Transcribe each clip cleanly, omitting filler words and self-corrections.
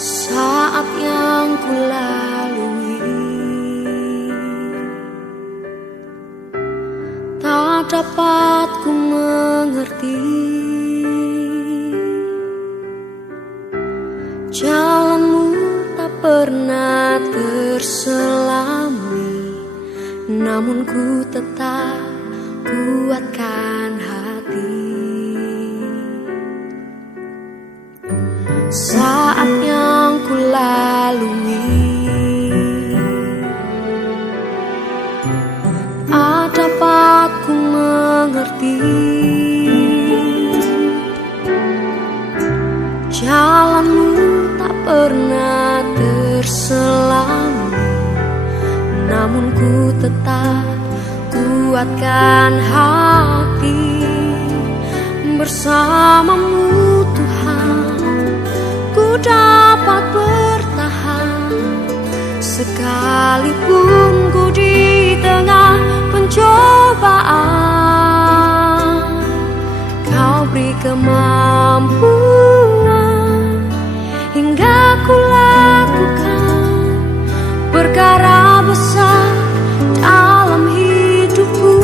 Saat yang ku lalui tak dapat ku mengerti jalanmu tak pernah terselami, namun ku tetap kuatkan hati. Saat yang ku lalui tak dapat ku mengerti jalanmu tak pernah terselami, namun ku tetap kuatkan hati. Bersamamu Tuhan ku dapat bertahan, sekalipun ku di tengah pencobaan. Kau beri kemampuan hingga ku lakukan perkara besar dalam hidupku.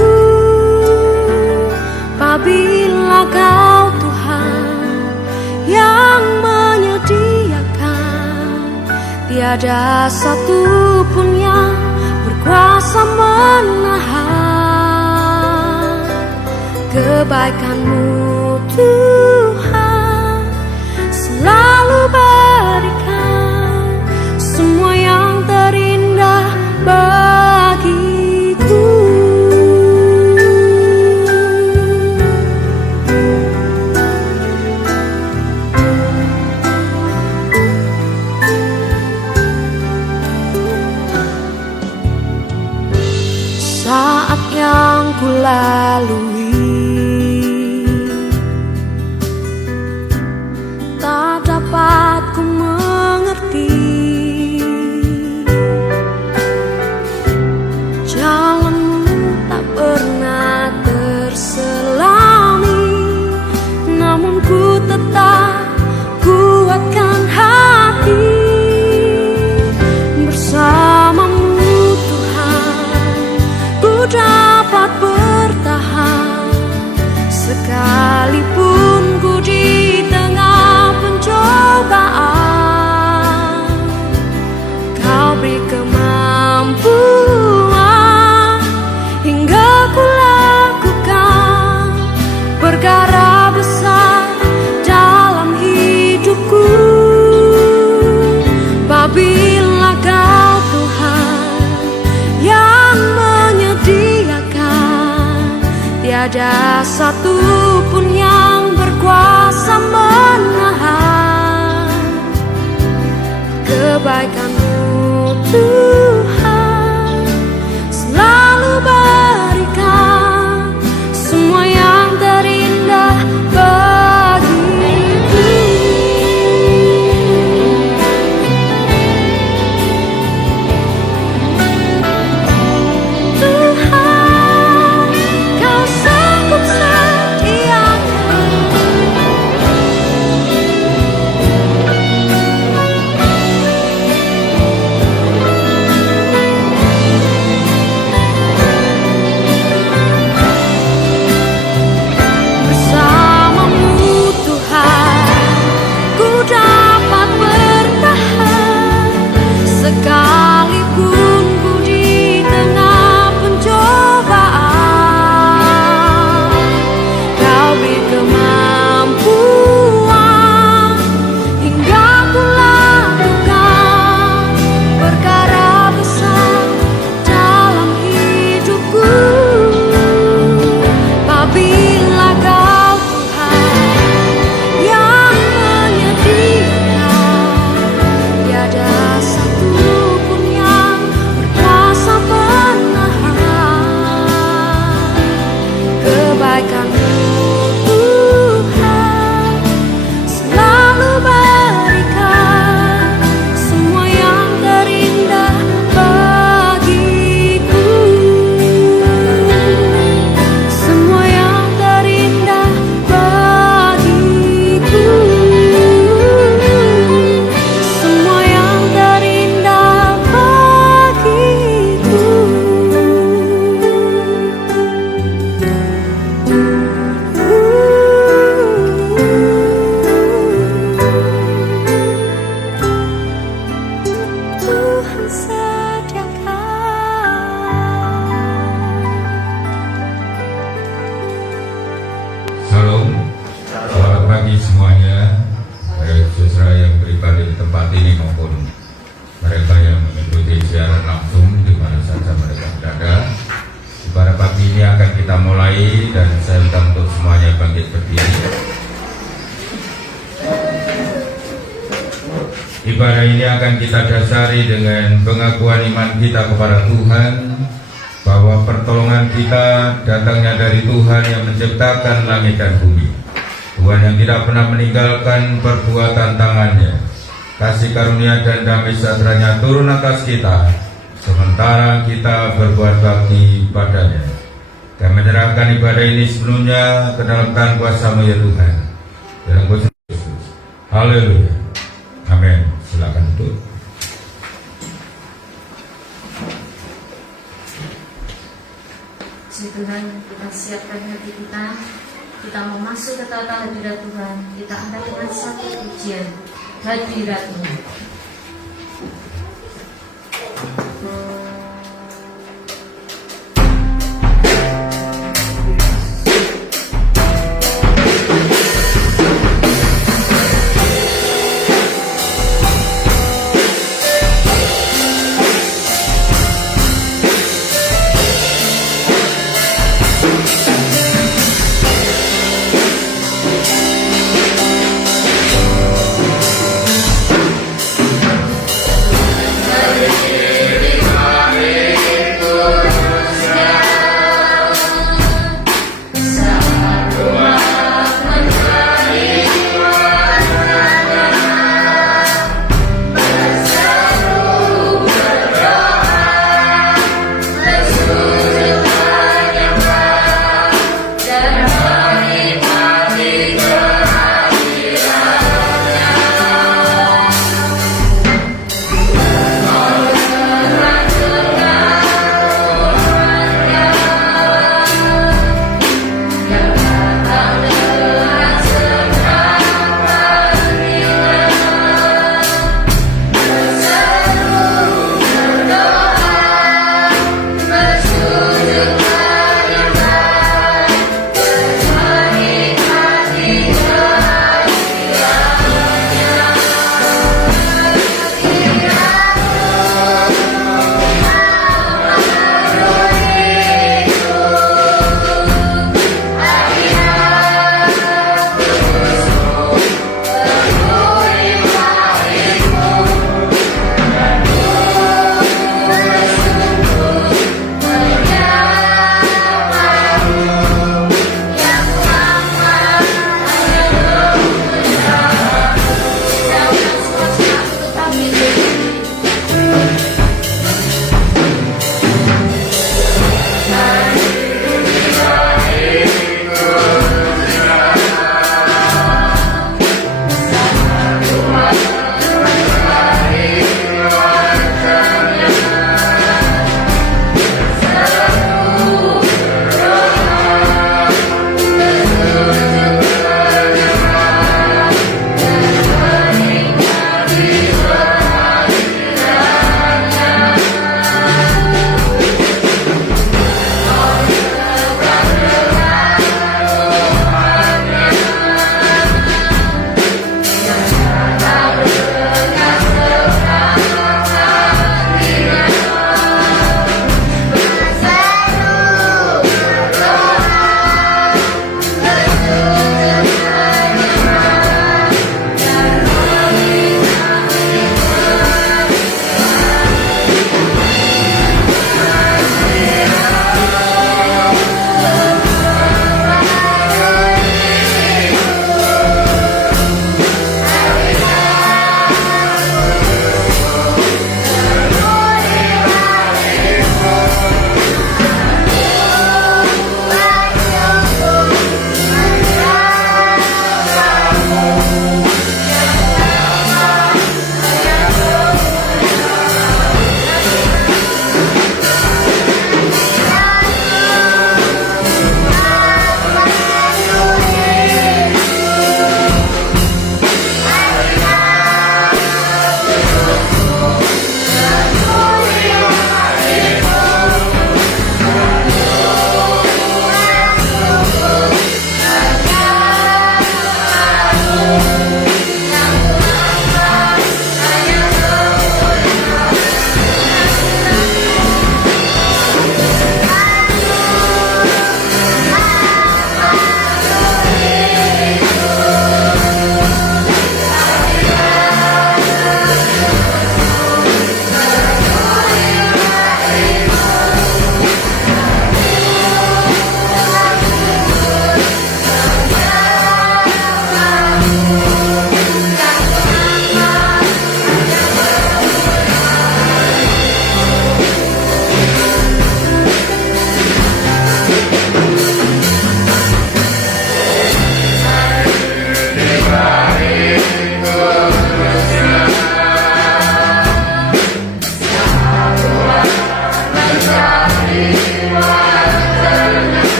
Apabila Kau Tuhan yang menyediakan, tiada satu pun yang berkuasa menahan kebaikan-Mu Tuhan. Selalu berikan semua yang terindah bagiku. Saat yang ku lalui tak dapat ku mengerti jalanmu tak pernah terselami, namun ku tetap kuatkan hati. Bersamamu dapat bertahan, sekalipun ku di tengah pencobaan. Kau beri kemampuan hingga ku lakukan perkara besar dalam hidupku. Apabila Kau Tuhan yang tiada satu pun yang berkuasa menahan kebaikan-Mu Tuhan. Selalu berikan semua yang terindah bagiku. Tuhan, Kau sanggup setia Ibadah ini akan kita dasari dengan pengakuan iman kita kepada Tuhan, bahwa pertolongan kita datangnya dari Tuhan yang menciptakan langit dan bumi. Tuhan yang tidak pernah meninggalkan perbuatan tangannya. Kasih karunia dan damai sejahtera-Nya turun atas kita, sementara kita berbuat bakti padanya. Kami menyerahkan ibadah ini sebelumnya ke dalam tangan kuasa-Mu ya Tuhan. Dalam kuasa Yesus. Haleluya. Amin. Silakan duduk. Puji Tuhan, kita siapkan hati kita. Kita mau masuk ke tata hadirat Tuhan. Kita angkat dengan satu pujian, Hadirat-Mu.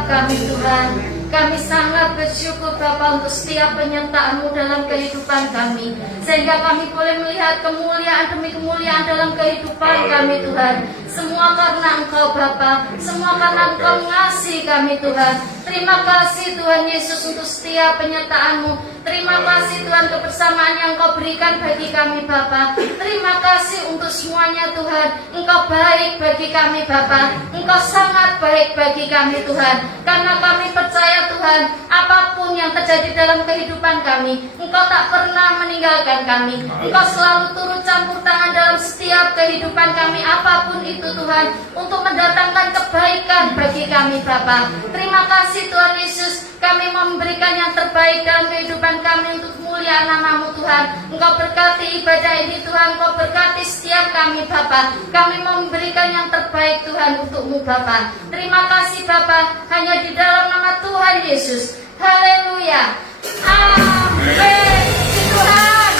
setiap kami Tuhan. Kami sangat bersyukur Bapa untuk setiap penyertaan-Mu dalam kehidupan kami, sehingga kami boleh melihat kemuliaan demi kemuliaan dalam kehidupan kami Tuhan. Semua karena Engkau Bapa, semua karena Engkau mengasihi kami Tuhan. Terima kasih Tuhan Yesus untuk setiap penyertaan-Mu. Terima kasih Tuhan kebersamaan yang Engkau berikan bagi kami Bapa. Terima kasih untuk semuanya Tuhan. Engkau baik bagi kami Bapa. Engkau sangat baik bagi kami Tuhan. Karena kami percaya Tuhan, apapun yang terjadi dalam kehidupan kami, Engkau tak pernah meninggalkan kami. Engkau selalu turut campur tangan dalam setiap kehidupan kami, apapun itu Tuhan, untuk mendatangkan kebaikan bagi kami Bapa. Terima kasih Tuhan Yesus, kami memberikan yang terbaik dalam kehidupan kami untuk kemuliaan nama-Mu Tuhan. Engkau berkati ibadah ini Tuhan, Engkau berkati setiap kami Bapa. Kami memberikan yang terbaik Tuhan untuk-Mu Bapa. Terima kasih Bapa, hanya di dalam nama Tuhan Yesus. Haleluya. Amin. Tuhan.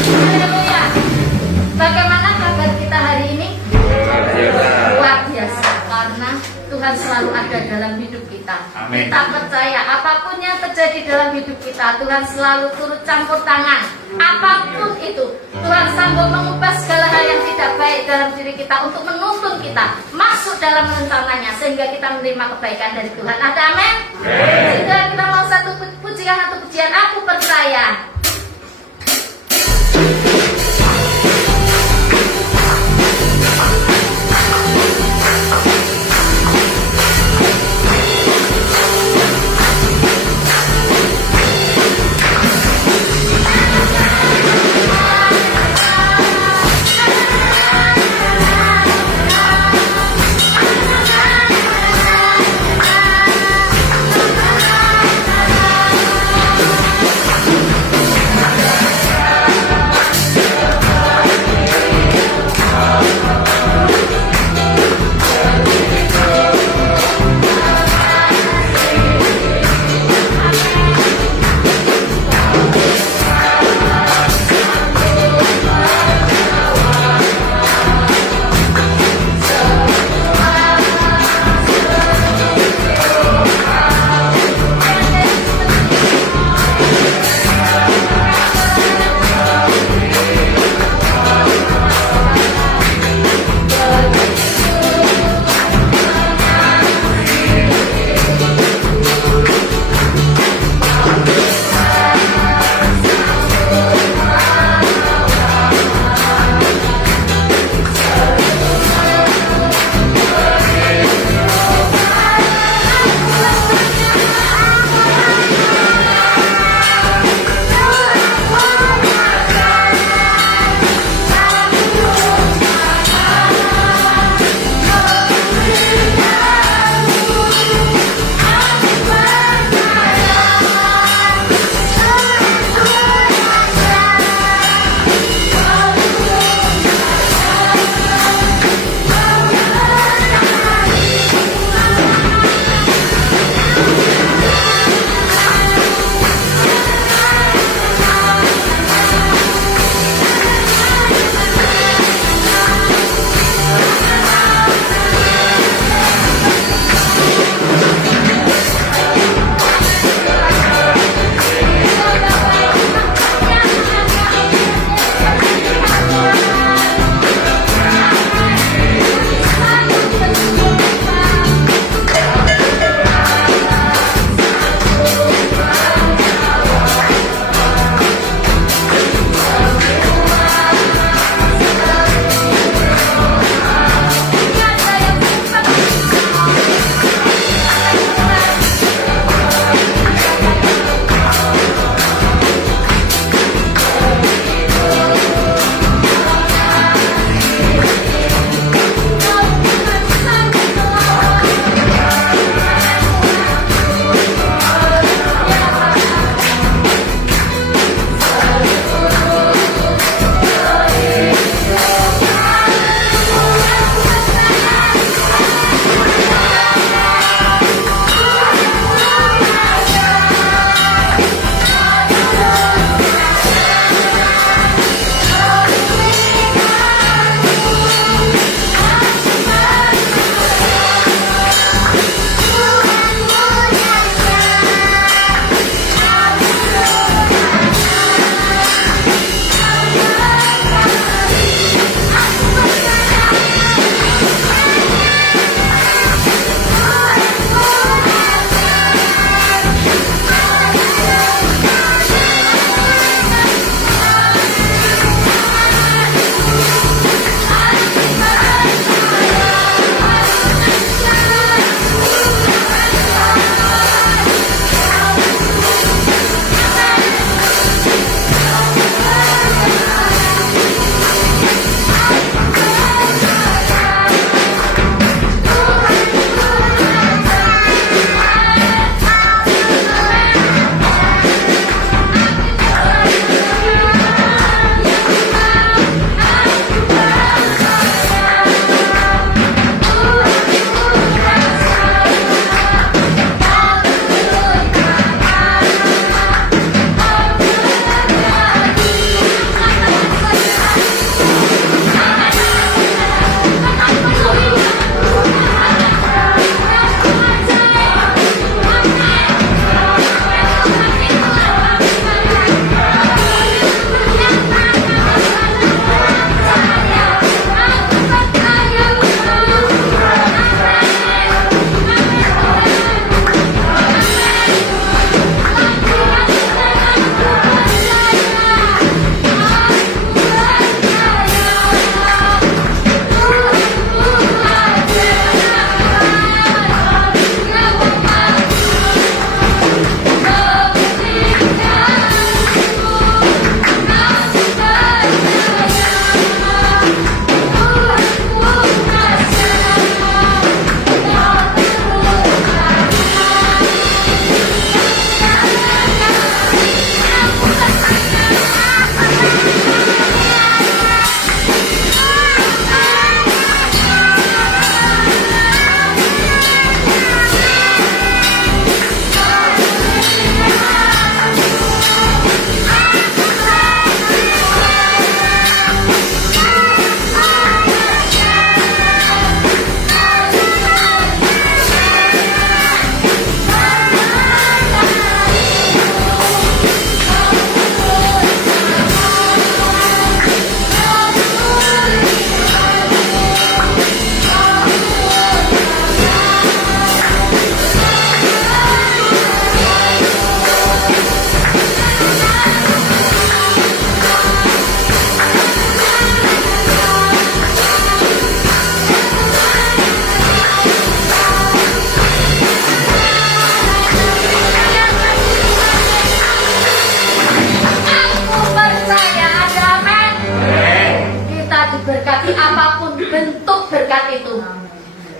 Haleluya. Bagaimana kabar kita hari ini? Luar biasa, karena Tuhan selalu ada dalam hidup kita. Amin. Kita percaya apapun yang terjadi dalam hidup kita, Tuhan selalu turut campur tangan. Apapun itu, Tuhan sanggup mengubah segala hal yang tidak baik dalam diri kita untuk menuntun kita masuk dalam rencananya, sehingga kita menerima kebaikan dari Tuhan. Ada amin? Sehingga kita mau satu pujian atau pujian, aku percaya.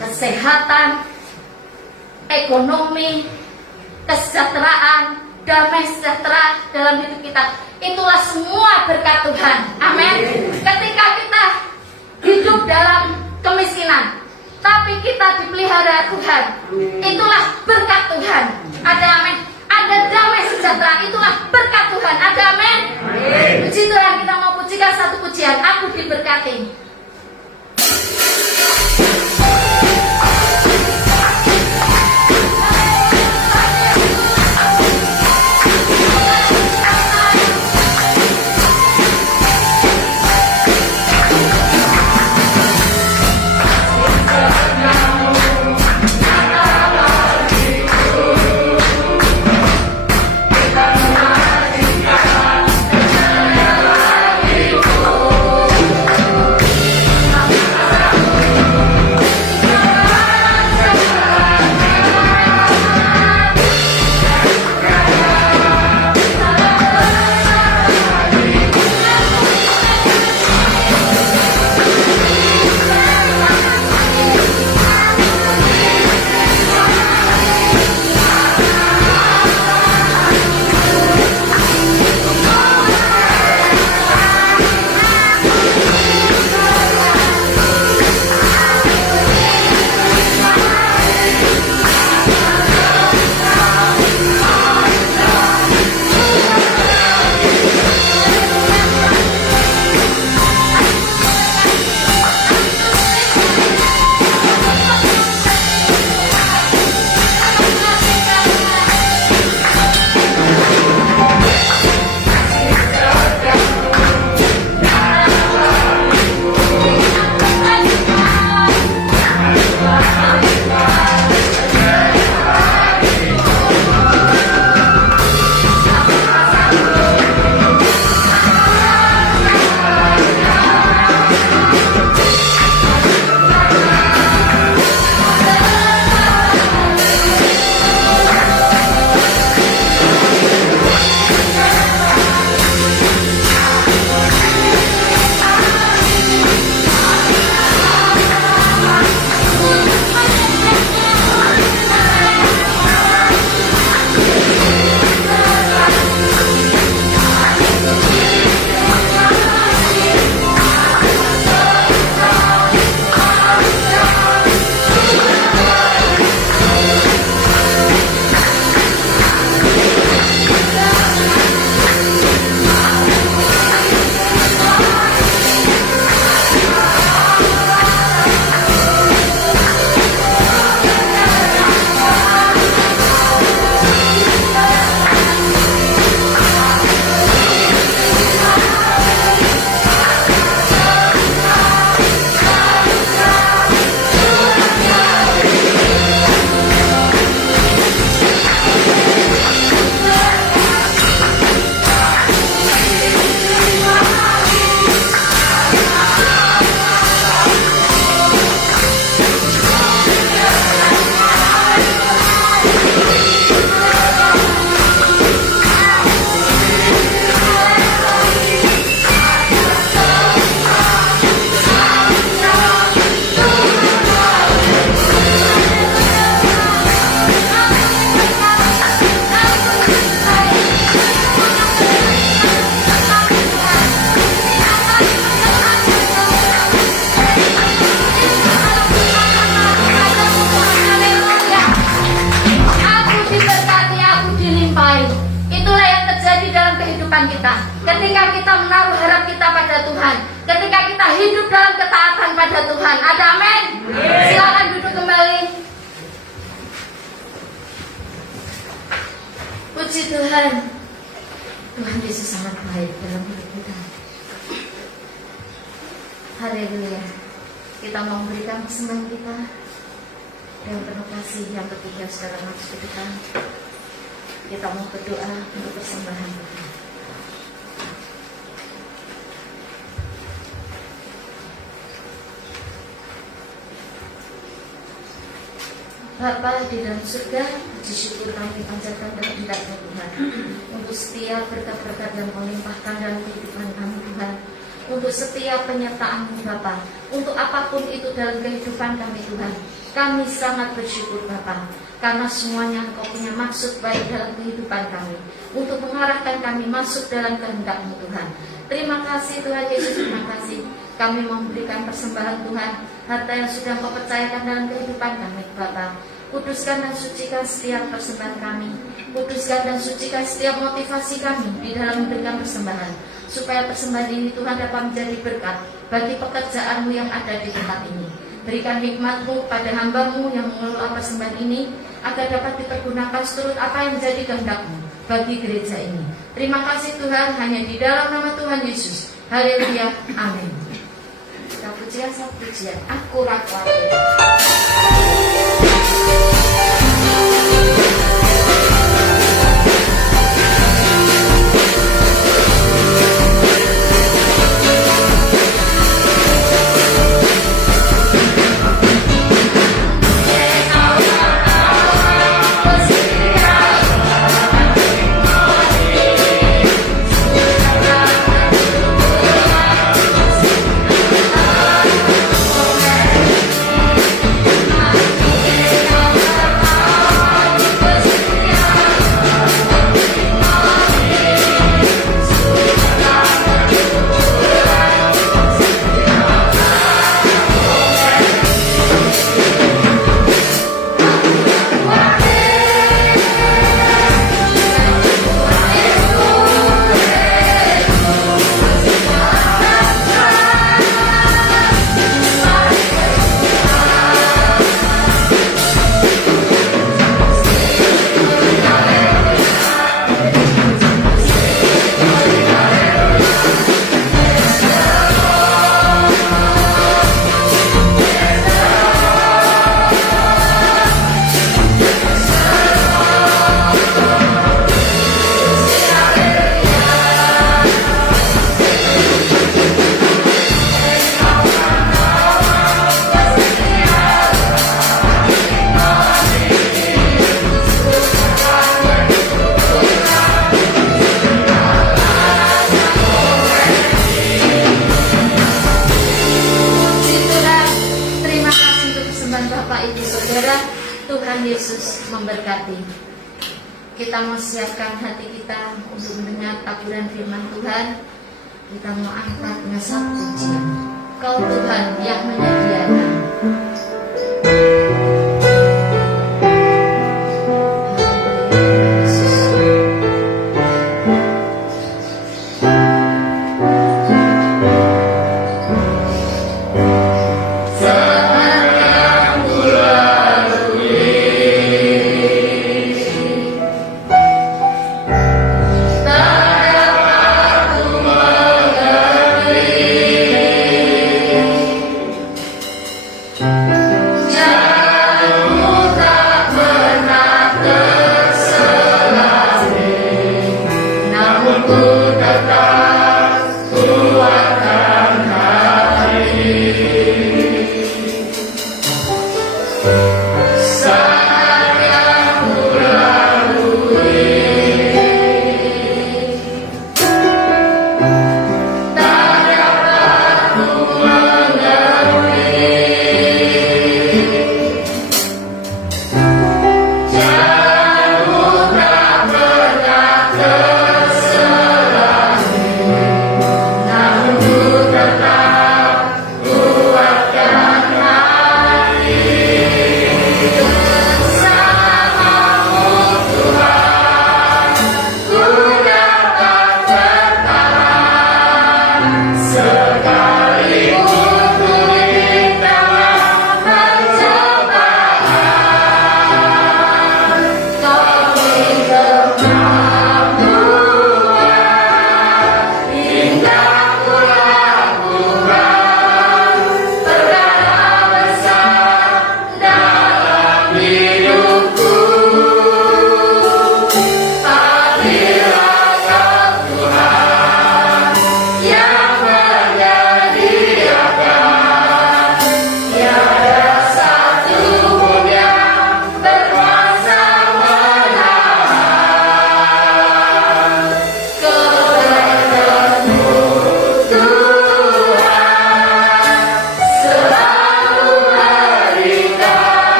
kesehatan, ekonomi, kesejahteraan, damai sejahtera dalam hidup kita. Itulah semua berkat Tuhan. Amin. Ketika kita hidup dalam kemiskinan, tapi kita dipelihara Tuhan, itulah berkat Tuhan. Ada amin. Ada damai sejahtera, itulah berkat Tuhan. Ada amin. Puji Tuhan, kita mau pujikan satu pujian. Aku diberkati. Kita. Ketika kita menaruh harap kita pada Tuhan, ketika kita hidup dalam ketaatan pada Tuhan. Ada amin. Silakan duduk kembali. Puji Tuhan. Tuhan Yesus sangat baik dalam hidup kita. Haleluya. Kita mau memberikan persembahan kita dengan penuh kasih. Yang ketiga, saudara maksud kita mau berdoa untuk persembahan kita. Bapa di dalam surga, puji syukur kami panjatkan dan hendaknya Tuhan untuk setiap berkat-berkat yang kau limpahkan dalam kehidupan kami Tuhan. untuk setiap penyertaan-Mu Bapa, untuk apapun itu dalam kehidupan kami Tuhan. Kami sangat bersyukur Bapa, karena semuanya Engkau punya maksud baik dalam kehidupan kami, untuk mengarahkan kami masuk dalam kehendak-Mu Tuhan. Terima kasih Tuhan Yesus, terima kasih. Kami memberikan persembahan Tuhan, harta yang sudah Engkau percayakan dalam kehidupan kami Bapa. Kuduskan dan sucikan setiap persembahan kami, kuduskan dan sucikan setiap motivasi kami di dalam memberikan persembahan, supaya persembahan ini Tuhan dapat menjadi berkat bagi pekerjaan-Mu yang ada di tempat ini. Berikan hikmat-Mu pada hamba-Mu yang mengelola persembahan ini, agar dapat dipergunakan seturut apa yang menjadi kehendak-Mu bagi gereja ini. Terima kasih Tuhan, hanya di dalam nama Tuhan Yesus. Haleluya, amin. Pujian, pujian, aku rakyat. Tuhan Yesus memberkati. Kita mau siapkan hati kita untuk mendengar taburan firman Tuhan. Kita mau angkat dengan satu pujian. Kau Tuhan yang menyediakan.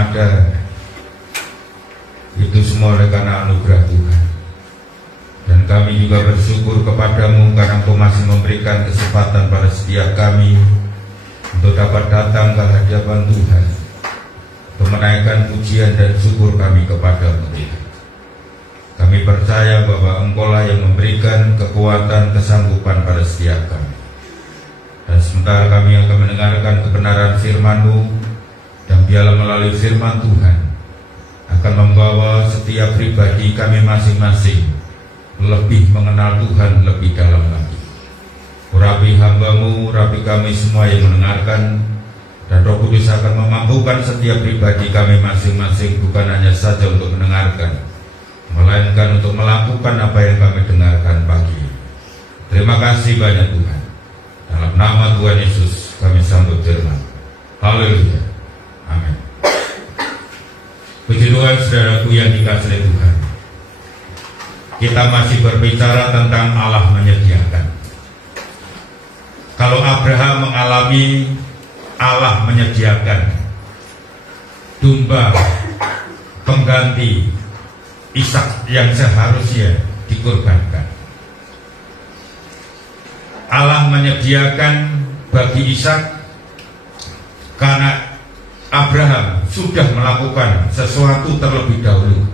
ada itu semua oleh karena anugerah Tuhan. Dan kami juga bersyukur kepadamu karena Engkau masih memberikan kesempatan pada setiap kami untuk dapat datang ke hadapan Tuhan, untuk menaikkan pujian dan syukur kami kepadamu. Kami percaya bahwa Engkau lah yang memberikan kekuatan, kesanggupan pada setiap kami. Dan sementara kami akan mendengarkan kebenaran firman-Mu, dan biarlah melalui firman Tuhan akan membawa setiap pribadi kami masing-masing lebih mengenal Tuhan lebih dalam lagi. Urapi hamba-Mu, urapi kami semua yang mendengarkan, dan Roh Kudus akan memampukan setiap pribadi kami masing-masing bukan hanya saja untuk mendengarkan, melainkan untuk melakukan apa yang kami dengarkan pagi ini. Terima kasih banyak Tuhan. Dalam nama Tuhan Yesus kami sambut firman. Haleluya. Amin. Puji Tuhan, saudaraku yang dikasihi Tuhan. Kita masih berbicara tentang Allah menyediakan. Kalau Abraham mengalami Allah menyediakan domba pengganti Ishak yang seharusnya dikorbankan, Allah menyediakan bagi Ishak karena Abraham sudah melakukan sesuatu terlebih dahulu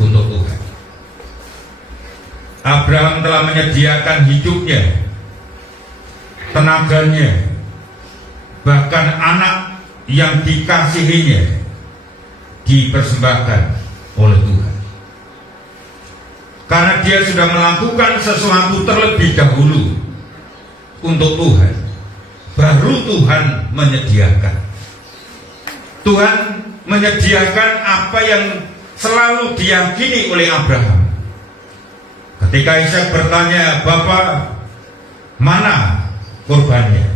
untuk Tuhan. Abraham telah menyediakan hidupnya, tenaganya, bahkan anak yang dikasihinya dipersembahkan oleh Tuhan. Karena dia sudah melakukan sesuatu terlebih dahulu untuk Tuhan, baru Tuhan menyediakan. Tuhan menyediakan apa yang selalu diyakini oleh Abraham. Ketika Ishak bertanya, "Bapa, mana korbannya?"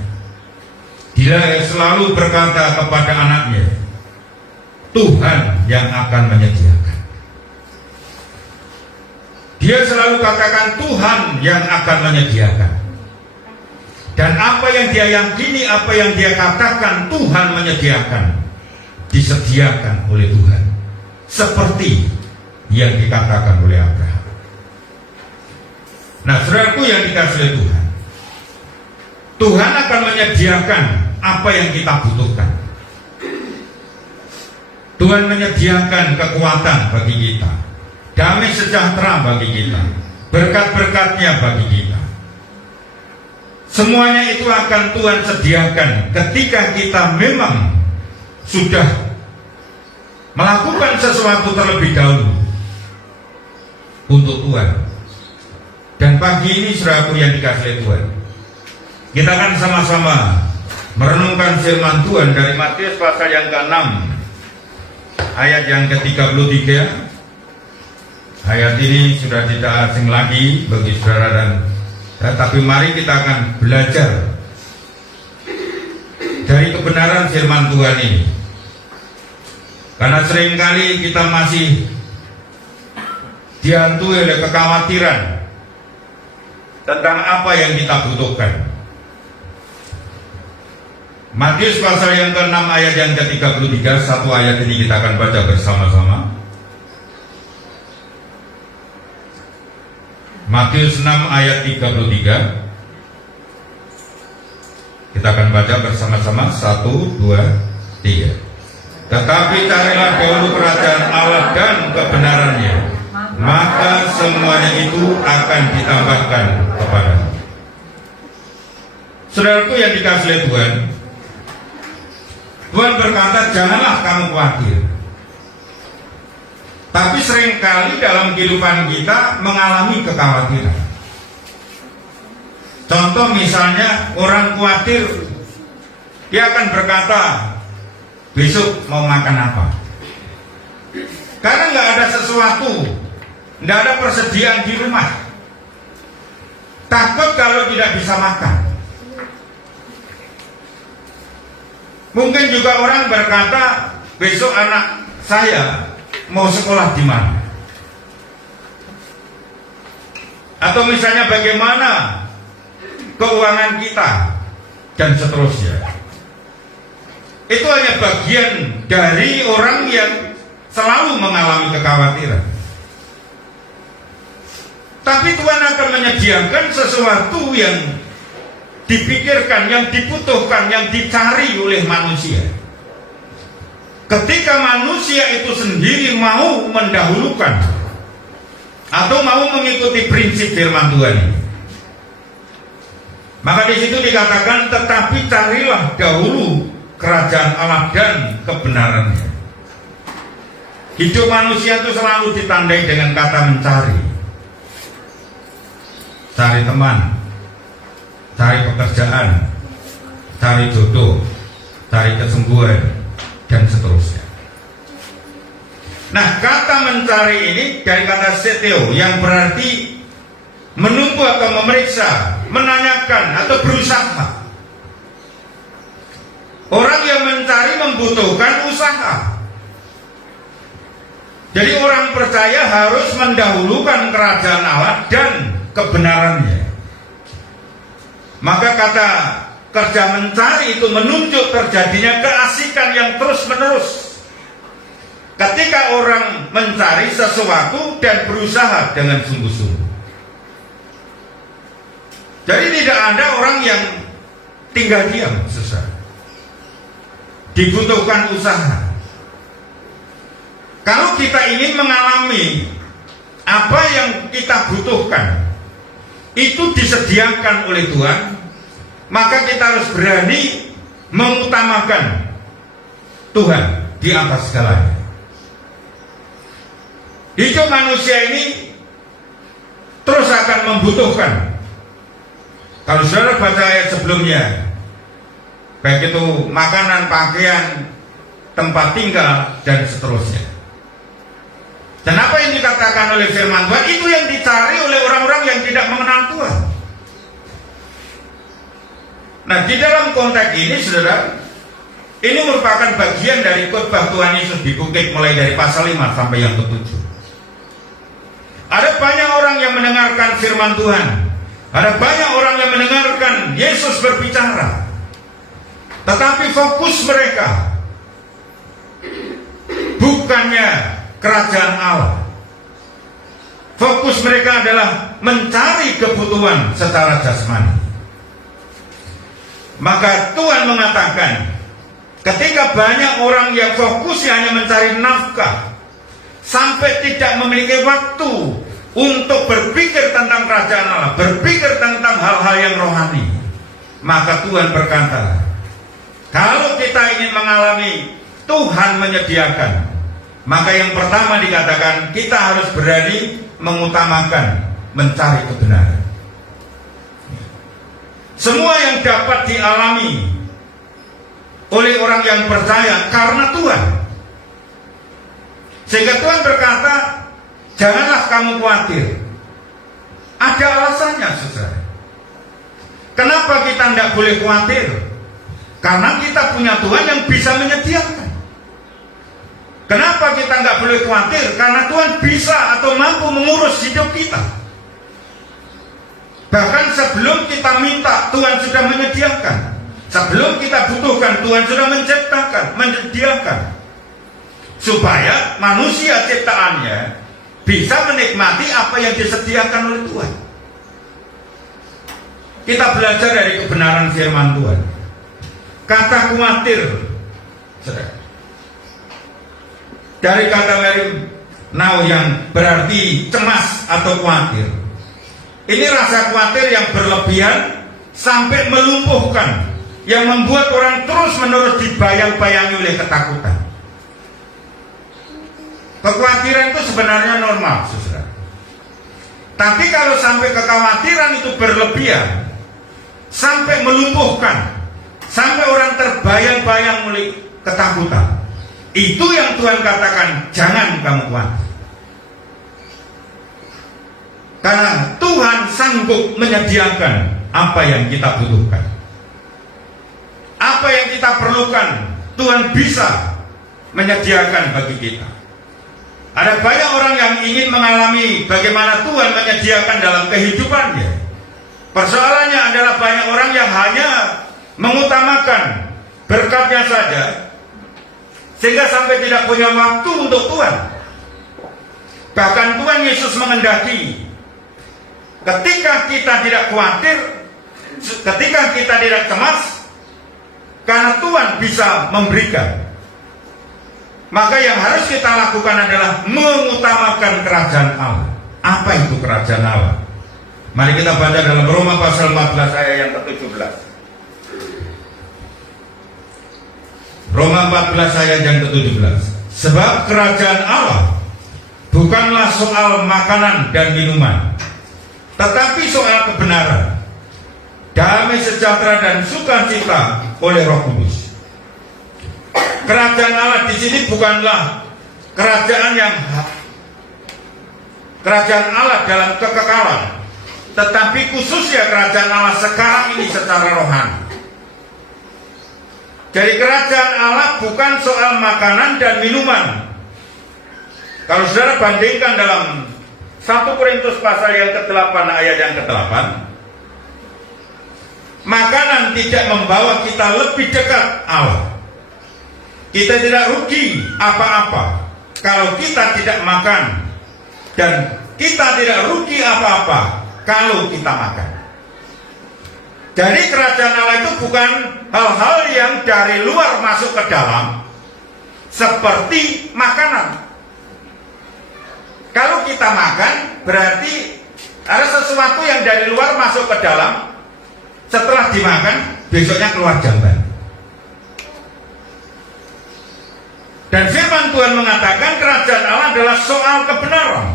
Dia selalu berkata kepada anaknya, "Tuhan yang akan menyediakan." Dia selalu katakan Tuhan yang akan menyediakan. Dan apa yang dia yakini, apa yang dia katakan Tuhan menyediakan, disediakan oleh Tuhan, seperti yang dikatakan oleh Abraham. Nah, saudaraku yang dikasihi Tuhan, Tuhan akan menyediakan apa yang kita butuhkan. Tuhan menyediakan kekuatan bagi kita, damai sejahtera bagi kita, berkat-berkatnya bagi kita. Semuanya itu akan Tuhan sediakan ketika kita memang sudah melakukan sesuatu terlebih dahulu untuk Tuhan. Dan pagi ini, saudaraku yang dikasihi Tuhan, kita akan sama-sama merenungkan firman Tuhan dari Matius pasal yang ke-6 ayat yang ke-33. Ayat ini sudah tidak asing lagi bagi saudara dan tapi mari kita akan belajar dari kebenaran firman Tuhan ini. Karena seringkali kita masih dihantui oleh kekhawatiran tentang apa yang kita butuhkan. Matius pasal yang ke-6 ayat yang ke-33, satu ayat ini kita akan baca bersama-sama. Matius 6 ayat 33. Kita akan baca bersama-sama, 1, 2, 3. Tetapi carilah dahulu kerajaan Allah dan kebenarannya, maka semuanya itu akan ditambahkan kepadamu. Saudaraku yang dikasihi Tuhan, Tuhan berkata, janganlah kamu khawatir. Tapi seringkali dalam kehidupan kita mengalami kekhawatiran. Contoh misalnya orang khawatir, dia akan berkata, besok mau makan apa? Karena nggak ada sesuatu, nggak ada persediaan di rumah. Takut kalau tidak bisa makan. Mungkin juga orang berkata, besok anak saya mau sekolah di mana? Atau misalnya bagaimana keuangan kita dan seterusnya. itu hanya bagian dari orang yang selalu mengalami kekhawatiran. Tapi Tuhan akan menyediakan sesuatu yang dipikirkan, yang dibutuhkan, yang dicari oleh manusia. Ketika manusia itu sendiri mau mendahulukan atau mau mengikuti prinsip firman Tuhan ini, maka di situ dikatakan, tetapi carilah dahulu kerajaan Allah dan kebenarannya. Hidup manusia itu selalu ditandai dengan kata mencari. Cari teman, cari pekerjaan, cari jodoh, cari kesembuhan, dan seterusnya. Nah, kata mencari ini dari kata seteo yang berarti menunggu atau memeriksa, menanyakan atau berusaha. Orang yang mencari membutuhkan usaha. Jadi orang percaya harus mendahulukan kerajaan Allah dan kebenarannya. Maka kata kerja mencari itu menunjuk terjadinya keasikan yang terus-menerus. Ketika orang mencari sesuatu dan berusaha dengan sungguh-sungguh. Jadi tidak ada orang yang tinggal diam, saudara. Dibutuhkan usaha. Kalau kita ingin mengalami apa yang kita butuhkan, itu disediakan oleh Tuhan, maka kita harus berani mengutamakan Tuhan di atas segalanya. Hidup manusia ini terus akan membutuhkan. Kalau saudara baca ayat sebelumnya, baik itu makanan, pakaian, tempat tinggal, dan seterusnya. Dan apa yang dikatakan oleh firman Tuhan, itu yang dicari oleh orang-orang yang tidak mengenal Tuhan. Nah, di dalam konteks ini, saudara, ini merupakan bagian dari khotbah Tuhan Yesus di bukit, mulai dari pasal 5 sampai yang ke-7. Ada banyak orang yang mendengarkan firman Tuhan. Ada banyak orang yang mendengarkan Yesus berbicara. Tetapi fokus mereka bukannya kerajaan Allah. Fokus mereka adalah mencari kebutuhan secara jasmani. Maka Tuhan mengatakan, ketika banyak orang yang fokusnya hanya mencari nafkah, sampai tidak memiliki waktu untuk berpikir tentang kerajaan Allah, berpikir tentang hal-hal yang rohani, maka Tuhan berkata, kalau kita ingin mengalami Tuhan menyediakan, maka yang pertama dikatakan, kita harus berani mengutamakan mencari kebenaran. Semua yang dapat dialami oleh orang yang percaya karena Tuhan. Sehingga Tuhan berkata, janganlah kamu khawatir. Ada alasannya, saudara. Kenapa kita tidak boleh khawatir? Karena kita punya Tuhan yang bisa menyediakan. Kenapa kita nggak boleh khawatir? Karena Tuhan bisa atau mampu mengurus hidup kita. Bahkan sebelum kita minta, Tuhan sudah menyediakan. Sebelum kita butuhkan, Tuhan sudah menciptakan, menyediakan. Supaya manusia ciptaannya bisa menikmati apa yang disediakan oleh Tuhan. Kita belajar dari kebenaran firman Tuhan. Kata khawatir, dari kata now yang berarti cemas atau khawatir. Ini rasa khawatir yang berlebihan sampai melumpuhkan, yang membuat orang terus-menerus dibayang-bayangi oleh ketakutan. Kekhawatiran itu sebenarnya normal, saudara. Tapi kalau sampai kekhawatiran itu berlebihan, sampai melumpuhkan, sampai orang terbayang-bayang oleh ketakutan, itu yang Tuhan katakan, jangan kamu khawatir. Karena Tuhan sanggup menyediakan apa yang kita butuhkan. Apa yang kita perlukan, Tuhan bisa menyediakan bagi kita. Ada banyak orang yang ingin mengalami bagaimana Tuhan menyediakan dalam kehidupannya. Persoalannya adalah banyak orang yang hanya mengutamakan berkatnya saja, sehingga sampai tidak punya waktu untuk Tuhan. Bahkan Tuhan Yesus mengendaki, ketika kita tidak khawatir, ketika kita tidak cemas, karena Tuhan bisa memberikan, maka yang harus kita lakukan adalah mengutamakan kerajaan Allah. Apa itu kerajaan Allah? Mari kita baca dalam Roma pasal 14 ayat yang ke-17. Roma 14 ayat yang ke-17. Sebab kerajaan Allah bukanlah soal makanan dan minuman, tetapi soal kebenaran, damai sejahtera dan sukacita oleh Roh Kudus. Kerajaan Allah di sini bukanlah kerajaan Allah dalam kekekalan, tetapi khususnya kerajaan Allah sekarang ini secara rohani. Jadi kerajaan Allah bukan soal makanan dan minuman. Kalau saudara bandingkan dalam 1 Korintus pasal yang ke-8 ayat yang ke-8, makanan tidak membawa kita lebih dekat Allah. Kita tidak rugi apa-apa kalau kita tidak makan, dan kita tidak rugi apa-apa kalau kita makan. Jadi kerajaan Allah itu bukan hal-hal yang dari luar masuk ke dalam, seperti makanan. Kalau kita makan, berarti ada sesuatu yang dari luar masuk ke dalam, setelah dimakan, besoknya keluar jamban. Dan firman Tuhan mengatakan kerajaan Allah adalah soal kebenaran,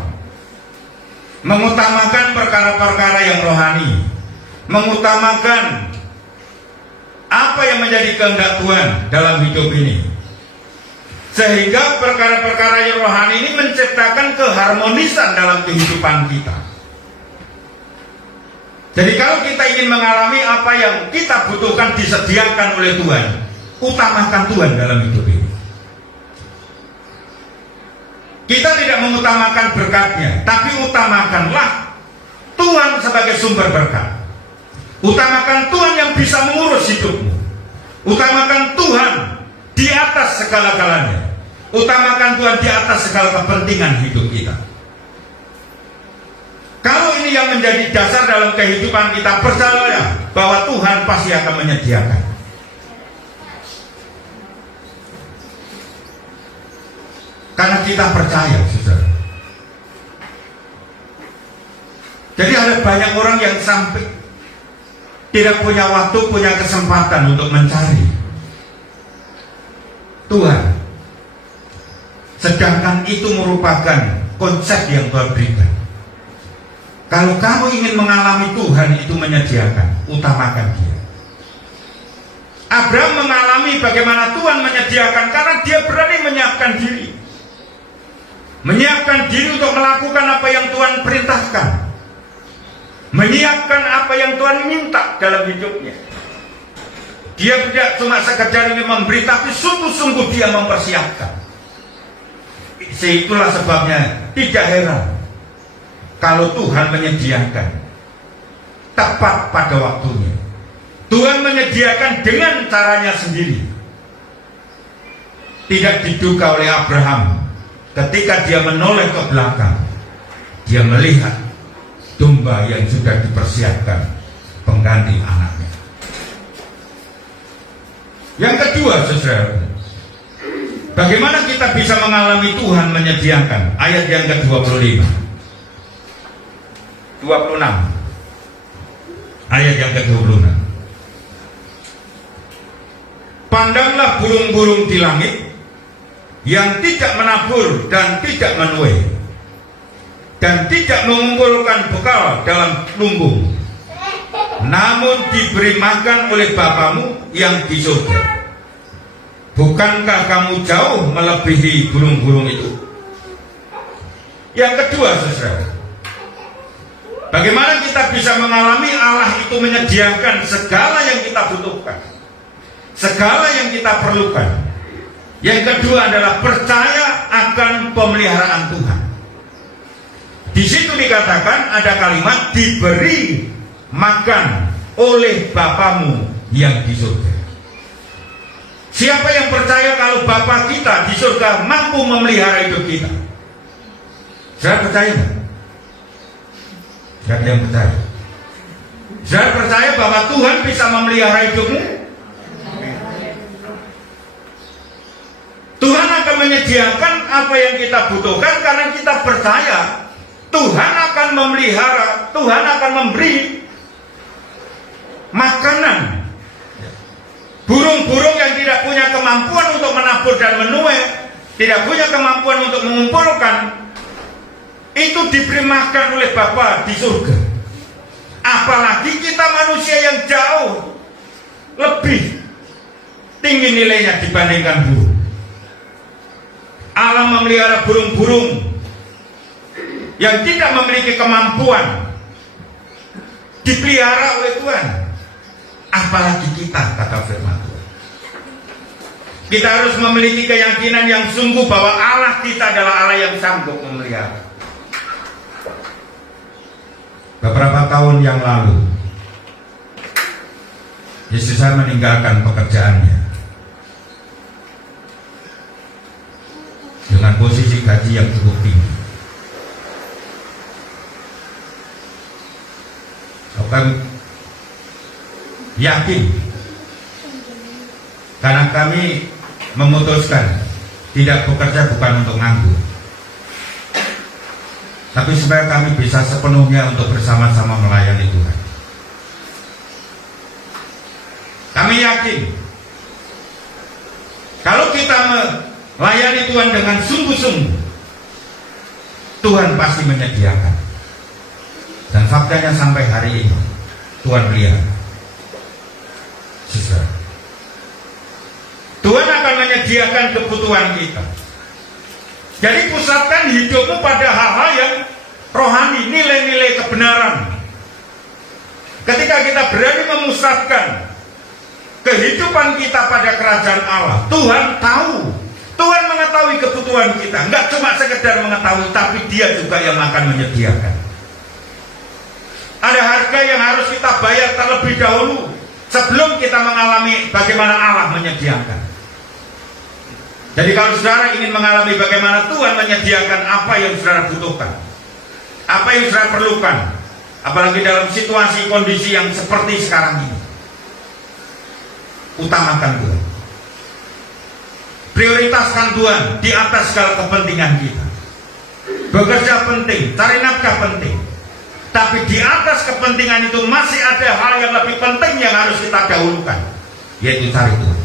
mengutamakan perkara-perkara yang rohani, mengutamakan apa yang menjadi kehendak Tuhan dalam hidup ini, sehingga perkara-perkara yang rohani ini menciptakan keharmonisan dalam kehidupan kita. Jadi kalau kita ingin mengalami apa yang kita butuhkan disediakan oleh Tuhan, utamakan Tuhan dalam hidup ini. Kita tidak mengutamakan berkatnya, tapi utamakanlah Tuhan sebagai sumber berkat. Utamakan Tuhan yang bisa mengurus hidupmu. Utamakan Tuhan di atas segala-galanya. Utamakan Tuhan di atas segala kepentingan hidup kita. Kalau ini yang menjadi dasar dalam kehidupan kita, percayalah bahwa Tuhan pasti akan menyediakan. Karena kita percaya, saudara. Jadi ada banyak orang yang sampai tidak punya waktu, punya kesempatan untuk mencari Tuhan, sedangkan itu merupakan konsep yang Tuhan berikan. Kalau kamu ingin mengalami Tuhan itu menyediakan, utamakan Dia. Abraham mengalami bagaimana Tuhan menyediakan karena dia berani menyiapkan diri. Menyiapkan diri untuk melakukan apa yang Tuhan perintahkan, menyiapkan apa yang Tuhan minta dalam hidupnya. Dia tidak cuma sekedar ingin memberi, tapi sungguh-sungguh dia mempersiapkan. Itulah sebabnya tidak heran kalau Tuhan menyediakan tepat pada waktunya. Tuhan menyediakan dengan caranya sendiri. Tidak diduga oleh Abraham. Ketika dia menoleh ke belakang, dia melihat domba yang sudah dipersiapkan pengganti anaknya. Yang kedua, saudara, bagaimana kita bisa mengalami Tuhan menyediakan? Ayat yang ke-25, 26, ayat yang ke-26. Pandanglah burung-burung di langit yang tidak menabur dan tidak menuai dan tidak mengumpulkan bekal dalam lumbung, namun diberi makan oleh Bapamu yang di surga. Bukankah kamu jauh melebihi burung-burung itu? Yang kedua, saudara, bagaimana kita bisa mengalami Allah itu menyediakan segala yang kita butuhkan, segala yang kita perlukan? Yang kedua adalah percaya akan pemeliharaan Tuhan. Di situ dikatakan ada kalimat diberi makan oleh Bapamu yang di surga. Siapa yang percaya kalau Bapa kita di surga mampu memelihara hidup kita? Saya percaya nggak? Tidak ada yang percaya. Saya percaya bahwa Tuhan bisa memelihara hidupmu. Tuhan akan menyediakan apa yang kita butuhkan karena kita percaya Tuhan akan memelihara, Tuhan akan memberi makanan. Burung-burung yang tidak punya kemampuan untuk menabur dan menuai, tidak punya kemampuan untuk mengumpulkan, itu diberi makan oleh Bapa di surga. Apalagi kita manusia yang jauh lebih tinggi nilainya dibandingkan burung. Allah memelihara burung-burung yang tidak memiliki kemampuan, dipelihara oleh Tuhan. Apalagi kita, kata firman Tuhan. Kita harus memiliki keyakinan yang sungguh bahwa Allah kita adalah Allah yang sanggup memelihara. Beberapa tahun yang lalu, istri saya meninggalkan pekerjaannya dengan posisi gaji yang cukup tinggi. Bukan yakin, karena kami memutuskan tidak bekerja bukan untuk nganggur, tapi supaya kami bisa sepenuhnya untuk bersama-sama melayani Tuhan. Kami yakin kalau kita melayani Tuhan dengan sungguh-sungguh, Tuhan pasti menyediakan. Dan faktanya sampai hari ini Tuhan pelihara. Tuhan akan menyediakan kebutuhan kita. Jadi pusatkan hidupmu pada hal-hal yang rohani, nilai-nilai kebenaran. Ketika kita berani memusatkan kehidupan kita pada kerajaan Allah, Tuhan tahu, Tuhan mengetahui kebutuhan kita. Enggak cuma sekedar mengetahui, tapi Dia juga yang akan menyediakan. Ada harga yang harus kita bayar terlebih dahulu sebelum kita mengalami bagaimana Allah menyediakan. Jadi kalau saudara ingin mengalami bagaimana Tuhan menyediakan apa yang saudara butuhkan, apa yang saudara perlukan, apalagi dalam situasi kondisi yang seperti sekarang ini, utamakan Tuhan. Prioritaskan Tuhan di atas segala kepentingan kita. Bekerja penting, cari nafkah penting, tapi di atas kepentingan itu masih ada hal yang lebih penting yang harus kita dahulukan, yaitu cari Tuhan.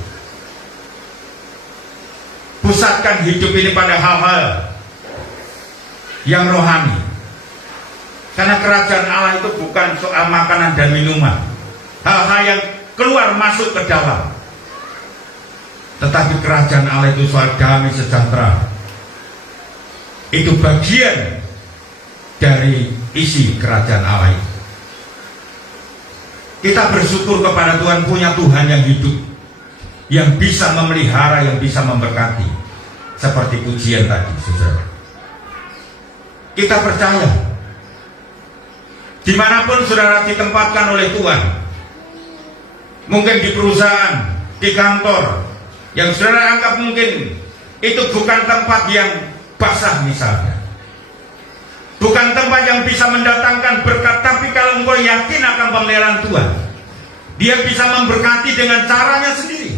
Pusatkan hidup ini pada hal-hal yang rohani, karena kerajaan Allah itu bukan soal makanan dan minuman, hal-hal yang keluar masuk ke dalam, tetapi kerajaan Allah itu soal damai sejahtera. Itu bagian dari isi kerajaan Allah itu. Kita bersyukur kepada Tuhan punya Tuhan yang hidup, yang bisa memelihara, yang bisa memberkati. Seperti pujian tadi, saudara. Kita percaya dimanapun saudara ditempatkan oleh Tuhan, mungkin di perusahaan, di kantor, yang saudara anggap mungkin itu bukan tempat yang basah misalnya, bukan tempat yang bisa mendatangkan berkat, tapi kalau engkau yakin akan pemeliharaan Tuhan, Dia bisa memberkati dengan caranya sendiri.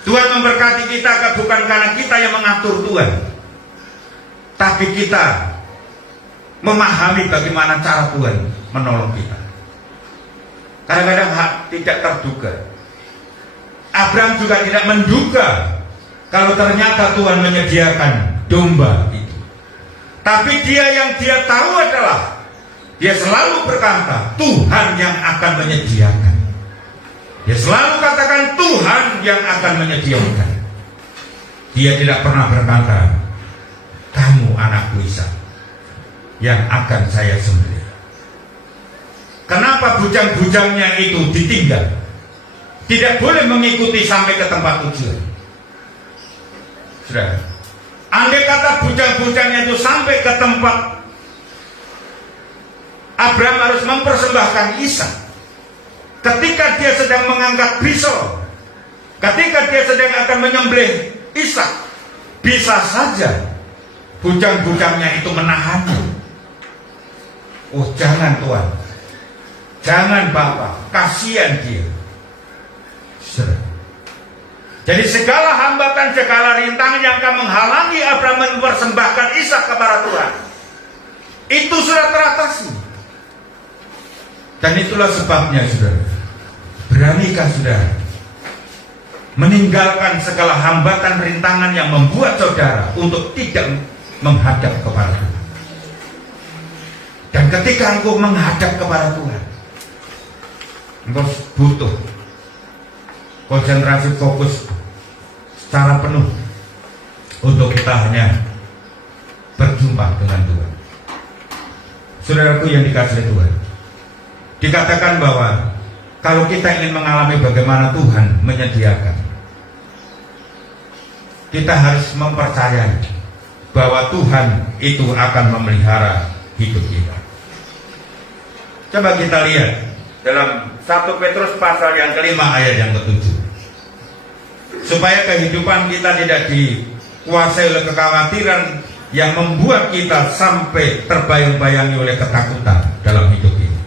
Tuhan memberkati kita bukan karena kita yang mengatur Tuhan, tapi kita memahami bagaimana cara Tuhan menolong kita. Kadang-kadang tidak terduga. Abraham juga tidak menduga kalau ternyata Tuhan menyediakan domba itu. Tapi dia tahu adalah dia selalu berkata Tuhan yang akan menyediakan. Dia selalu katakan Tuhan yang akan menyediakan. Dia tidak pernah berkata kamu anakku Ishak yang akan saya sembelih. Kenapa bujang-bujangnya itu ditinggal? Tidak boleh mengikuti sampai ke tempat tujuan. Sudah. Andai kata bujang-bujangnya itu sampai ke tempat, Abraham harus mempersembahkan Ishak. Ketika dia sedang mengangkat pisau Ketika dia sedang akan menyembelih Ishak, bisa saja bujang-bujangnya itu menahannya. Oh jangan Tuhan, jangan Bapak, kasihan dia. Jadi segala hambatan, segala rintangan yang akan menghalangi Abraham mempersembahkan Ishak kepada Tuhan, itu sudah teratasi. Dan itulah sebabnya saudara, beranikah saudara meninggalkan segala hambatan rintangan yang membuat saudara untuk tidak menghadap kepada Tuhan. Dan ketika engkau menghadap kepada Tuhan, engkau butuh konsentrasi fokus secara penuh untuk kita hanya berjumpa dengan Tuhan. Saudaraku yang dikasihi Tuhan, dikatakan bahwa kalau kita ingin mengalami bagaimana Tuhan menyediakan, kita harus mempercayai bahwa Tuhan itu akan memelihara hidup kita. Coba kita lihat dalam 1 Petrus pasal yang kelima ayat yang ke-7. Supaya kehidupan kita tidak dikuasai oleh kekhawatiran yang membuat kita sampai terbayang-bayangi oleh ketakutan dalam hidup ini.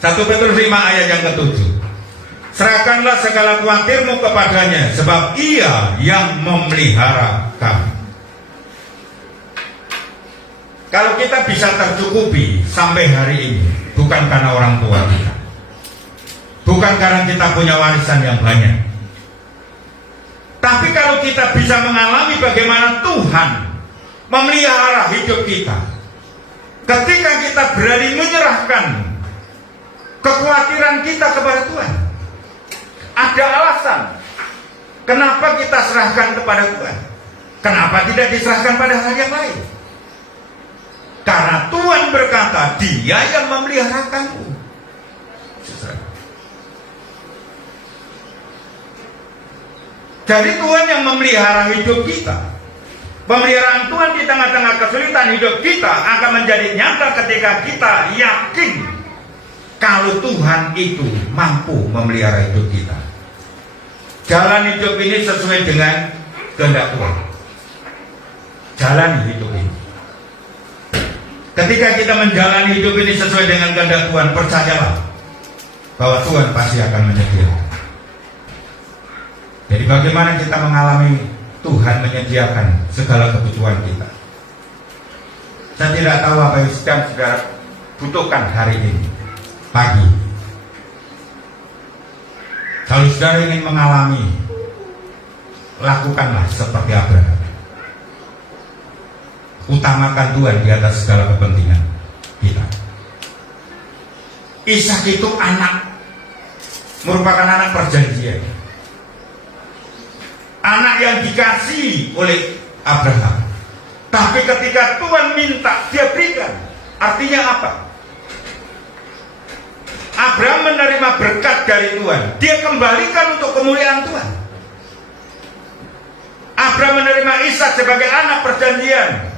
1 Petrus 5 ayat yang ke-7. Serahkanlah segala khawatirmu kepadanya, sebab Ia yang memelihara kamu. Kalau kita bisa tercukupi sampai hari ini, bukan karena orang tua kita, bukan karena kita punya warisan yang banyak, tapi kalau kita bisa mengalami bagaimana Tuhan memelihara hidup kita, ketika kita berani menyerahkan kekhawatiran kita kepada Tuhan. Ada alasan kenapa kita serahkan kepada Tuhan, kenapa tidak diserahkan pada hal yang lain. Karena Tuhan berkata, Dia yang memelihara kamu. Jadi Tuhan yang memelihara hidup kita. Pemeliharaan Tuhan di tengah-tengah kesulitan hidup kita akan menjadi nyata ketika kita yakin kalau Tuhan itu mampu memelihara hidup kita. Jalan hidup ini sesuai dengan kehendak Tuhan. Jalan hidup ini. Ketika kita menjalani hidup ini sesuai dengan kehendak Tuhan, percayalah bahwa Tuhan pasti akan menyediakan. Jadi bagaimana kita mengalami Tuhan menyediakan segala kebutuhan kita? Saya tidak tahu apa yang sedang saudara butuhkan hari ini, pagi. Kalau saudara ingin mengalami, lakukanlah seperti Abraham. Utamakan Tuhan di atas segala kepentingan kita. Ishak itu merupakan anak perjanjian, anak yang dikasihi oleh Abraham. Tapi ketika Tuhan minta, dia berikan. Artinya apa? Abraham menerima berkat dari Tuhan, dia kembalikan untuk kemuliaan Tuhan. Abraham menerima Ishak sebagai anak perjanjian,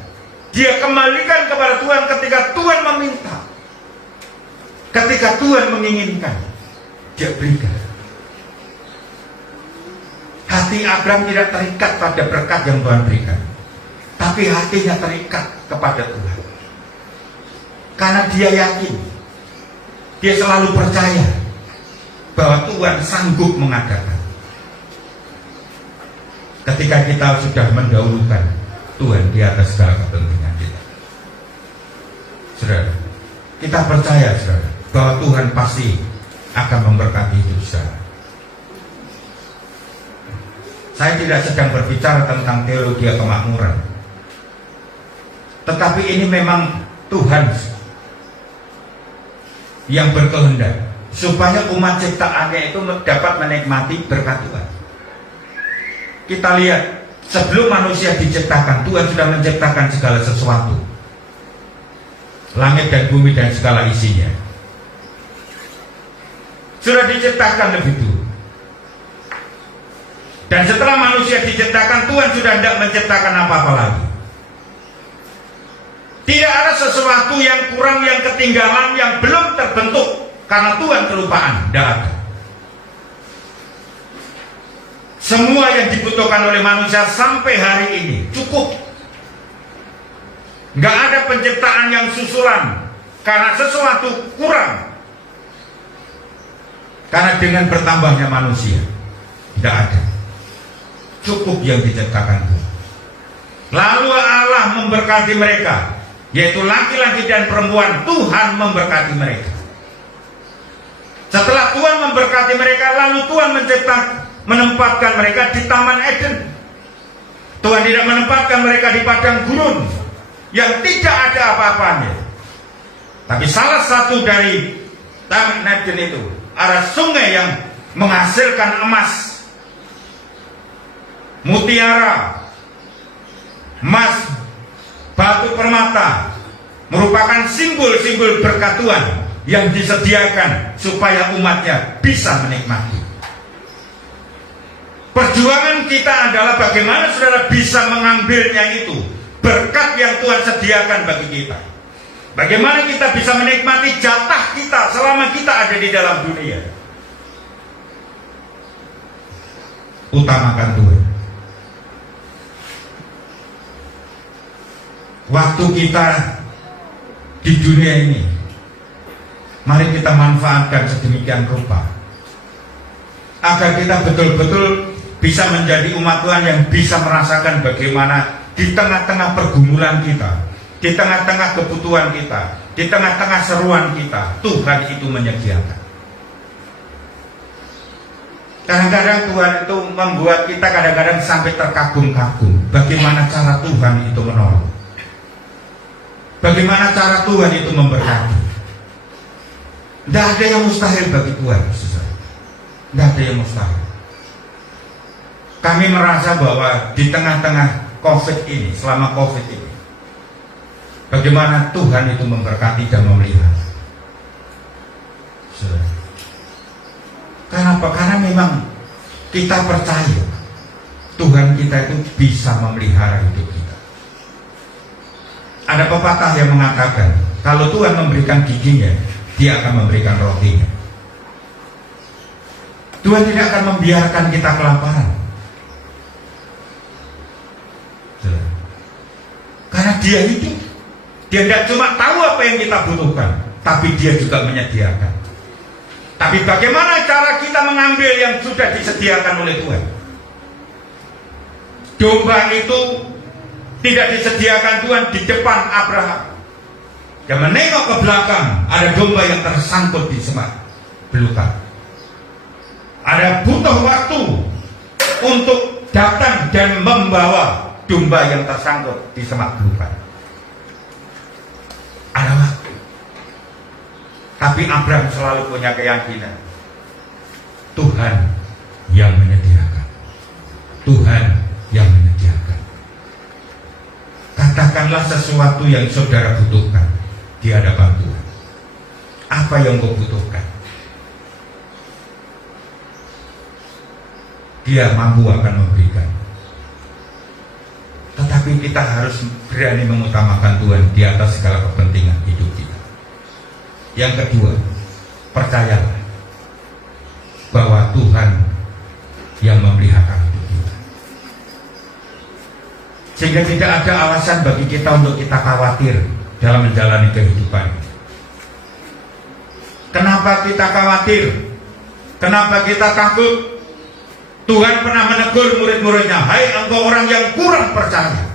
dia kembalikan kepada Tuhan ketika Tuhan meminta. Ketika Tuhan menginginkan, dia berikan. Hati Abraham tidak terikat pada berkat yang Tuhan berikan, tapi hatinya terikat kepada Tuhan. Karena dia yakin, dia selalu percaya bahwa Tuhan sanggup mengadakan. Ketika kita sudah mendahulukan Tuhan di atas segala kepentingan kita, saudara, kita percaya saudara bahwa Tuhan pasti akan memberkati hidup saudara. Saya tidak sedang berbicara tentang teologi kemakmuran, tetapi ini memang Tuhan yang berkehendak supaya umat ciptaannya itu dapat menikmati berkat Tuhan. Kita lihat, sebelum manusia diciptakan, Tuhan sudah menciptakan segala sesuatu, langit dan bumi dan segala isinya sudah diciptakan lebih dulu. Dan setelah manusia diciptakan, Tuhan sudah tidak menciptakan apa-apa lagi. Tidak ada sesuatu yang kurang, yang ketinggalan, yang belum terbentuk karena Tuhan kelupaan. Tidak ada. Semua yang dibutuhkan oleh manusia sampai hari ini cukup. Nggak ada penciptaan yang susulan karena sesuatu kurang. Karena dengan bertambahnya manusia, tidak ada. Cukup yang diciptakan Tuhan. Lalu Allah memberkati mereka, yaitu laki-laki dan perempuan. Tuhan memberkati mereka. Setelah Tuhan memberkati mereka, lalu Tuhan menempatkan mereka di Taman Eden. Tuhan tidak menempatkan mereka di padang gurun yang tidak ada apa-apanya. Tapi salah satu dari Taman Eden itu ada sungai yang menghasilkan emas, mutiara, emas, batu permata, merupakan simbol-simbol berkat Tuhan yang disediakan supaya umatnya bisa menikmati. Perjuangan kita adalah bagaimana saudara bisa mengambilnya itu, berkat yang Tuhan sediakan bagi kita. Bagaimana kita bisa menikmati jatah kita selama kita ada di dalam dunia. Utamakan Tuhan. Waktu kita di dunia ini, mari kita manfaatkan sedemikian rupa agar kita betul-betul bisa menjadi umat Tuhan yang bisa merasakan bagaimana di tengah-tengah pergumulan kita, di tengah-tengah kebutuhan kita, di tengah-tengah seruan kita, Tuhan itu menyediakan. Kadang-kadang Tuhan itu membuat kita kadang-kadang sampai terkagum-kagum bagaimana cara Tuhan itu menolong, bagaimana cara Tuhan itu memberkati. Tidak ada yang mustahil bagi Tuhan, tidak ada yang mustahil. Kami merasa bahwa di tengah-tengah COVID ini, selama COVID ini, bagaimana Tuhan itu memberkati dan memelihara. Kenapa? Karena memang kita percaya Tuhan kita itu bisa memelihara hidup kita. Ada pepatah yang mengatakan, kalau Tuhan memberikan giginya, Dia akan memberikan rotinya. Tuhan tidak akan membiarkan kita kelaparan. Karena Dia hidup. Dia tidak cuma tahu apa yang kita butuhkan, tapi Dia juga menyediakan. Tapi bagaimana cara kita mengambil yang sudah disediakan oleh Tuhan? Domba itu tidak disediakan Tuhan di depan Abraham. Dia menengok ke belakang, ada domba yang tersangkut di semak belukar. Ada butuh waktu untuk datang dan membawa domba yang tersangkut di semak belukar. Ada waktu. Tapi Abraham selalu punya keyakinan Tuhan yang menyediakan. Tuhan yang menyediakan. Katakanlah sesuatu yang saudara butuhkan di hadapan Tuhan. Apa yang kau butuhkan? Dia mampu akan memberikan. Tetapi kita harus berani mengutamakan Tuhan di atas segala kepentingan hidup kita. Yang kedua, percayalah bahwa Tuhan yang memelihara hidup kita. Sehingga tidak ada alasan bagi kita untuk kita khawatir dalam menjalani kehidupan. Kenapa kita khawatir? Kenapa kita takut? Tuhan pernah menegur murid-muridnya, hai engkau orang yang kurang percaya.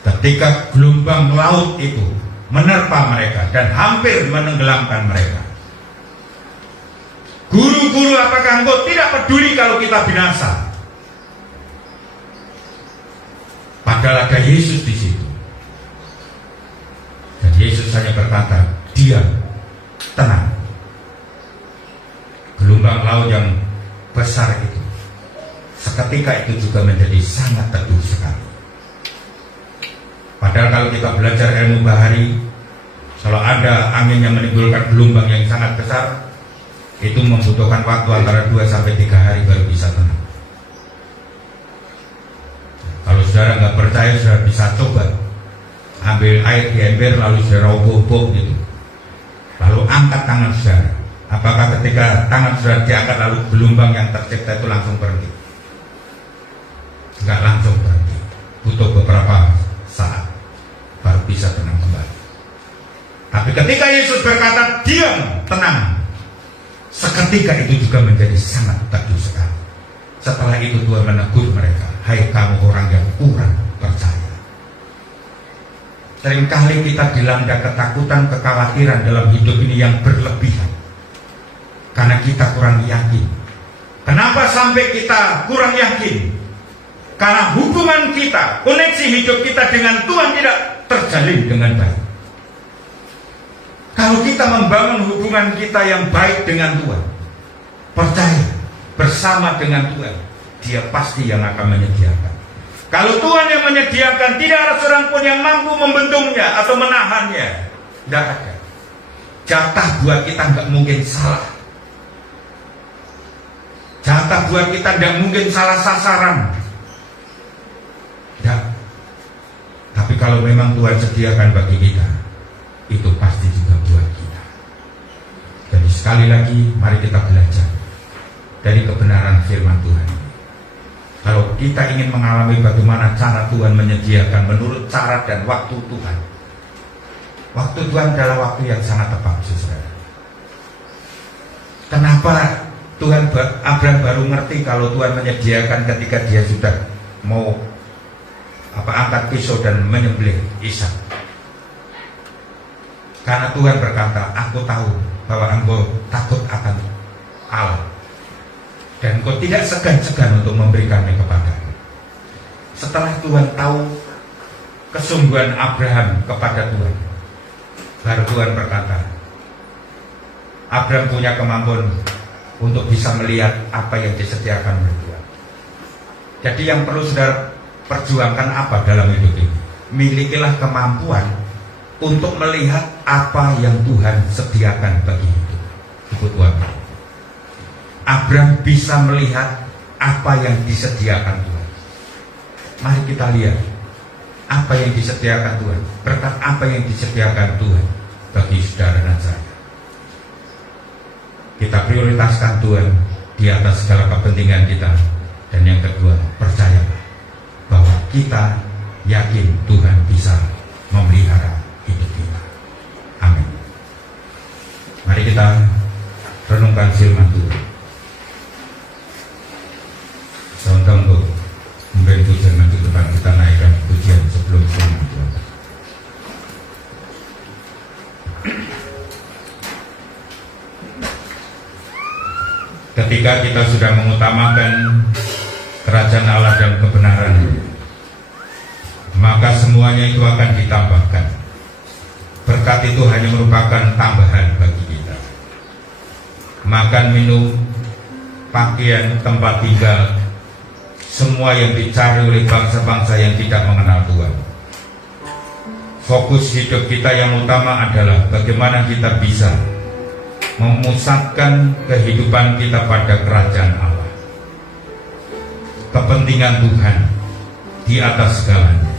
Ketika gelombang laut itu menerpa mereka dan hampir menenggelamkan mereka, guru-guru, apakah engkau tidak peduli kalau kita binasa? Padahal ada Yesus di situ. Dan Yesus hanya berkata, diam, tenang. Gelombang laut yang besar itu seketika itu juga menjadi sangat teduh sekali. Padahal kalau kita belajar ilmu bahari, kalau ada angin yang menimbulkan gelombang yang sangat besar, itu membutuhkan waktu antara 2-3 hari baru bisa tenang. Kalau saudara nggak percaya, saudara bisa coba ambil air di ember lalu saudara obok-obok gitu, lalu angkat tangan saudara, Apakah ketika tangan sudah diangkat lalu gelombang yang tercipta itu langsung berhenti? Enggak langsung berhenti, butuh beberapa saat baru bisa tenang kembali. Tapi ketika Yesus berkata diam, tenang, seketika itu juga menjadi sangat teduh sekali. Setelah itu Tuhan menegur mereka, hai kamu orang yang kurang percaya. Seringkali kita dilanda ketakutan, kekhawatiran dalam hidup ini yang berlebihan karena kita kurang yakin. Kenapa sampai kita kurang yakin? Karena hubungan kita, koneksi hidup kita dengan Tuhan tidak terjalin dengan baik. Kalau kita membangun hubungan kita yang baik dengan Tuhan, percaya bersama dengan Tuhan, Dia pasti yang akan menyediakan. Kalau Tuhan yang menyediakan, tidak ada seorang pun yang mampu membendungnya atau menahannya. Tidak ada. Jatah buat kita nggak mungkin salah. Jatah buat kita tidak mungkin salah sasaran. Tidak. Tapi kalau memang Tuhan sediakan bagi kita, itu pasti juga buat kita. Jadi sekali lagi, mari kita belajar dari kebenaran firman Tuhan. Kalau kita ingin mengalami bagaimana cara Tuhan menyediakan menurut cara dan waktu Tuhan, waktu Tuhan adalah waktu yang sangat tepat, saudara. Kenapa Abraham baru ngerti kalau Tuhan menyediakan ketika dia sudah mau angkat pisau dan menyembelih Ishak? Karena Tuhan berkata, aku tahu bahwa engkau takut akan Allah dan engkau tidak segan-segan untuk memberikannya kepadamu. Setelah Tuhan tahu kesungguhan Abraham kepada Tuhan, baru Tuhan berkata, Abraham punya kemampuan untuk bisa melihat apa yang disediakan oleh Tuhan. Jadi yang perlu saudara perjuangkan apa dalam hidup ini? Milikilah kemampuan untuk melihat apa yang Tuhan sediakan bagi hidup. Ikut Tuhan. Abraham bisa melihat apa yang disediakan Tuhan. Mari kita lihat apa yang disediakan Tuhan, berkat apa yang disediakan Tuhan bagi saudara dan saya. Kita prioritaskan Tuhan di atas segala kepentingan kita. Dan yang kedua, percayalah bahwa kita yakin Tuhan bisa memelihara hidup kita. Amin. Mari kita renungkan firman Tuhan. Saudara untuk memberi pujian nanti depan, kita naikkan pujian sebelum firman Tuhan. Ketika kita sudah mengutamakan kerajaan Allah dan kebenaran, maka semuanya itu akan ditambahkan. Berkat itu hanya merupakan tambahan bagi kita. Makan, minum, pakaian, tempat tinggal, semua yang dicari oleh bangsa-bangsa yang tidak mengenal Tuhan. Fokus hidup kita yang utama adalah bagaimana kita bisa memusatkan kehidupan kita pada kerajaan Allah. Kepentingan Tuhan di atas segalanya.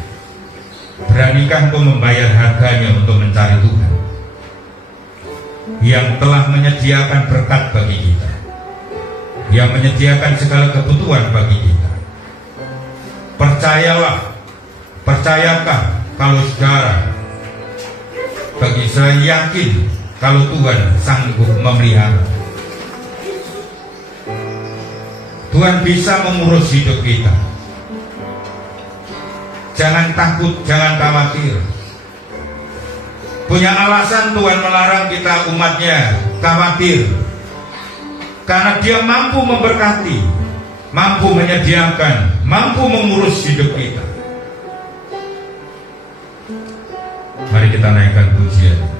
Beranikah engkau membayar harganya untuk mencari Tuhan yang telah menyediakan berkat bagi kita, yang menyediakan segala kebutuhan bagi kita? Percayakah kalau saudara, bagi saya yakin kalau Tuhan sanggup memelihara. Tuhan bisa mengurus hidup kita. Jangan takut, jangan khawatir. Punya alasan Tuhan melarang kita umatnya khawatir, karena Dia mampu memberkati, mampu menyediakan, mampu mengurus hidup kita. Mari kita naikkan pujian.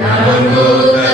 Namun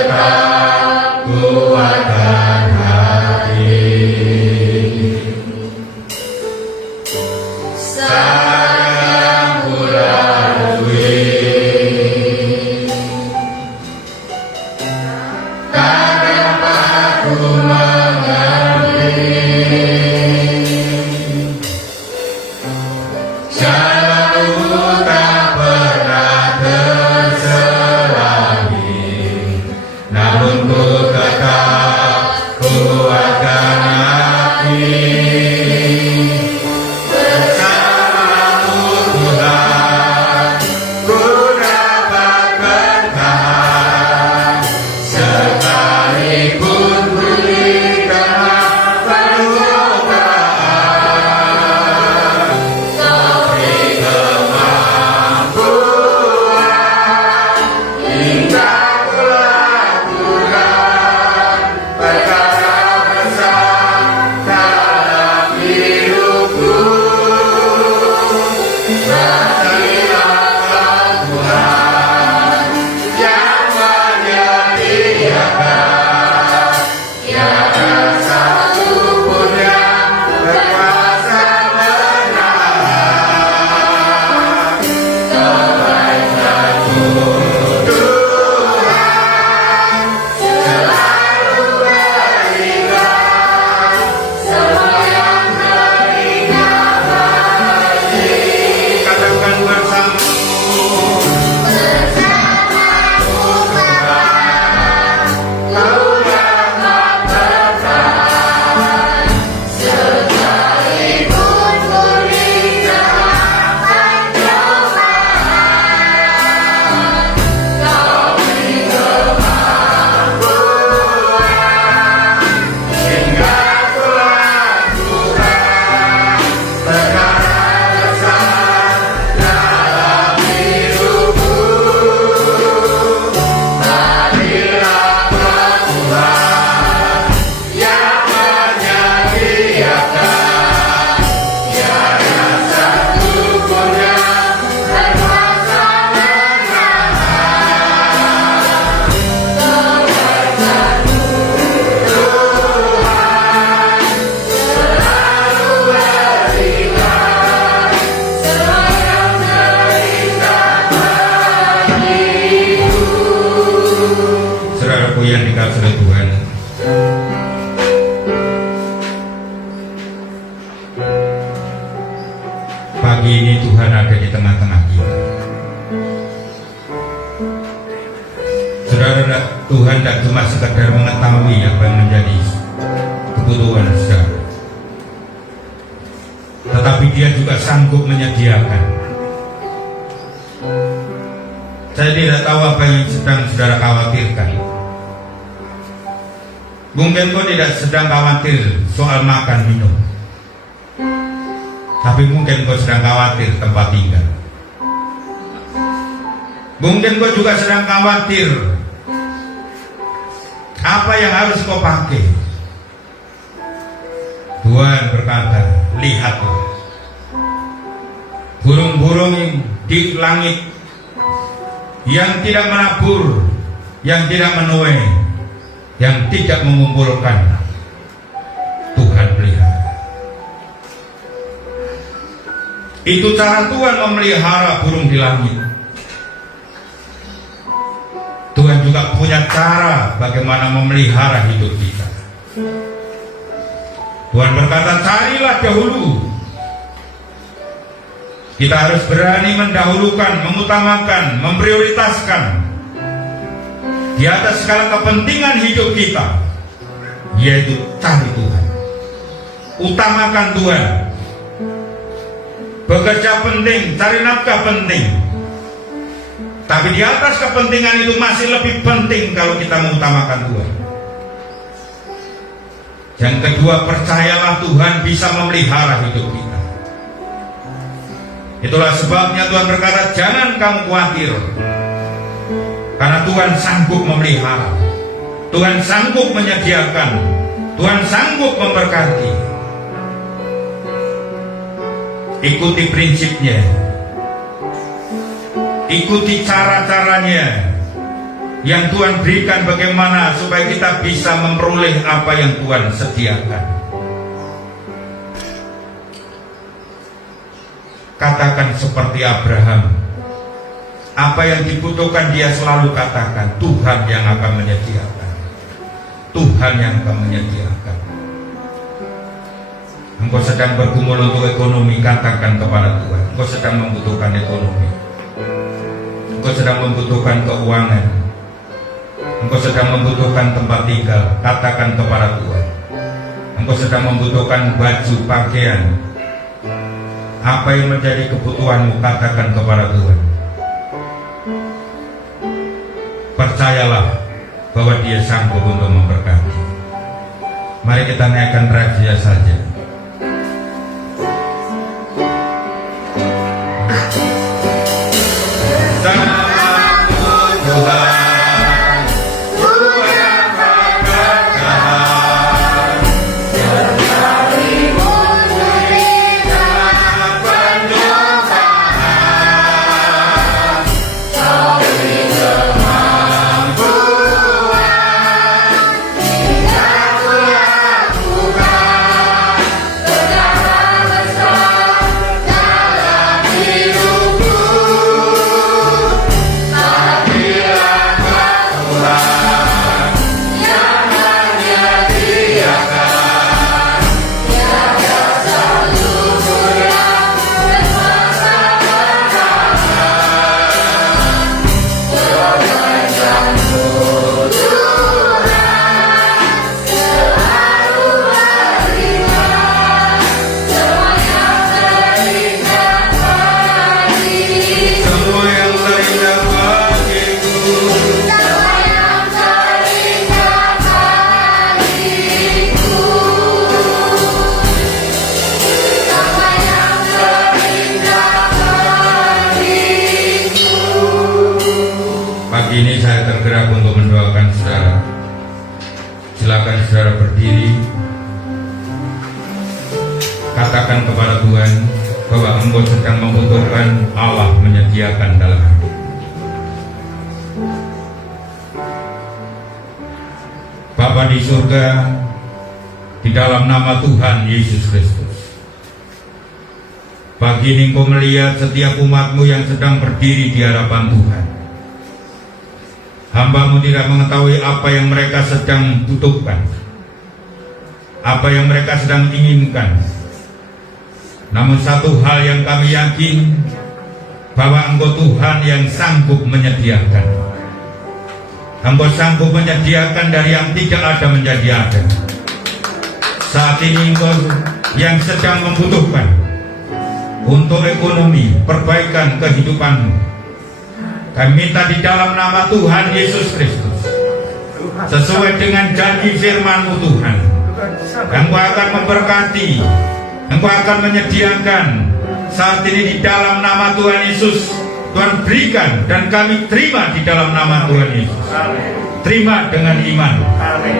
saudaraku yang dikasihi oleh Tuhan, pagi ini Tuhan ada di tengah-tengah kita. Saudara, Tuhan tidak cuma sekedar mengetahui apa yang menjadi kebutuhan saudara, tetapi Dia juga sanggup menyediakan. Saya tidak tahu apa yang sedang saudara khawatirkan. Mungkin kau tidak sedang khawatir soal makan minum, tapi mungkin kau sedang khawatir tempat tinggal. Mungkin kau juga sedang khawatir apa yang harus kau pakai. Tuhan berkata, lihatlah burung-burung di langit yang tidak menabur, yang tidak menuai, yang tidak mengumpulkan, Tuhan pelihara. Itu cara Tuhan memelihara burung di langit. Tuhan juga punya cara bagaimana memelihara hidup kita. Tuhan berkata, carilah dahulu. Kita harus berani mendahulukan, mengutamakan, memprioritaskan di atas segala kepentingan hidup kita, yaitu cari Tuhan, utamakan Tuhan. Bekerja penting, cari nafkah penting, tapi di atas kepentingan itu masih lebih penting kalau kita mengutamakan Tuhan. Yang kedua, percayalah Tuhan bisa memelihara hidup kita. Itulah sebabnya Tuhan berkata, jangan kamu khawatir, karena Tuhan sanggup memelihara, Tuhan sanggup menyediakan, Tuhan sanggup memberkati. Ikuti prinsipnya, ikuti cara-caranya yang Tuhan berikan, bagaimana supaya kita bisa memperoleh apa yang Tuhan sediakan. Katakan seperti Abraham, apa yang dibutuhkan dia selalu katakan, Tuhan yang akan menyediakan, Tuhan yang akan menyediakan. Engkau sedang bergumul untuk ekonomi, katakan kepada Tuhan, engkau sedang membutuhkan ekonomi, engkau sedang membutuhkan keuangan, engkau sedang membutuhkan tempat tinggal, katakan kepada Tuhan. Engkau sedang membutuhkan baju, pakaian, apa yang menjadi kebutuhanmu, katakan kepada Tuhan. Percayalah bahwa Dia sanggup untuk memberkati. Mari kita naikkan rahasia saja. Ini saya tergerak untuk mendoakan saudara. Silakan saudara berdiri. Katakan kepada Tuhan bahwa engkau sedang membutuhkan Allah menyediakan dalam hidup. Bapa di surga, di dalam nama Tuhan Yesus Kristus, pagi ini engkau melihat setiap umatmu yang sedang berdiri di hadapan Tuhan. Hamba-Mu tidak mengetahui apa yang mereka sedang butuhkan, apa yang mereka sedang inginkan. Namun satu hal yang kami yakin, bahwa Engkau Tuhan yang sanggup menyediakan. Engkau sanggup menyediakan dari yang tidak ada menjadi ada. Saat ini Engkau yang sedang membutuhkan untuk ekonomi, perbaikan kehidupanmu. Kami minta di dalam nama Tuhan Yesus Kristus, sesuai dengan janji firman-Mu Tuhan, Engkau akan memberkati, Engkau akan menyediakan. Saat ini di dalam nama Tuhan Yesus, Tuhan berikan dan kami terima di dalam nama Tuhan Yesus. Terima dengan iman,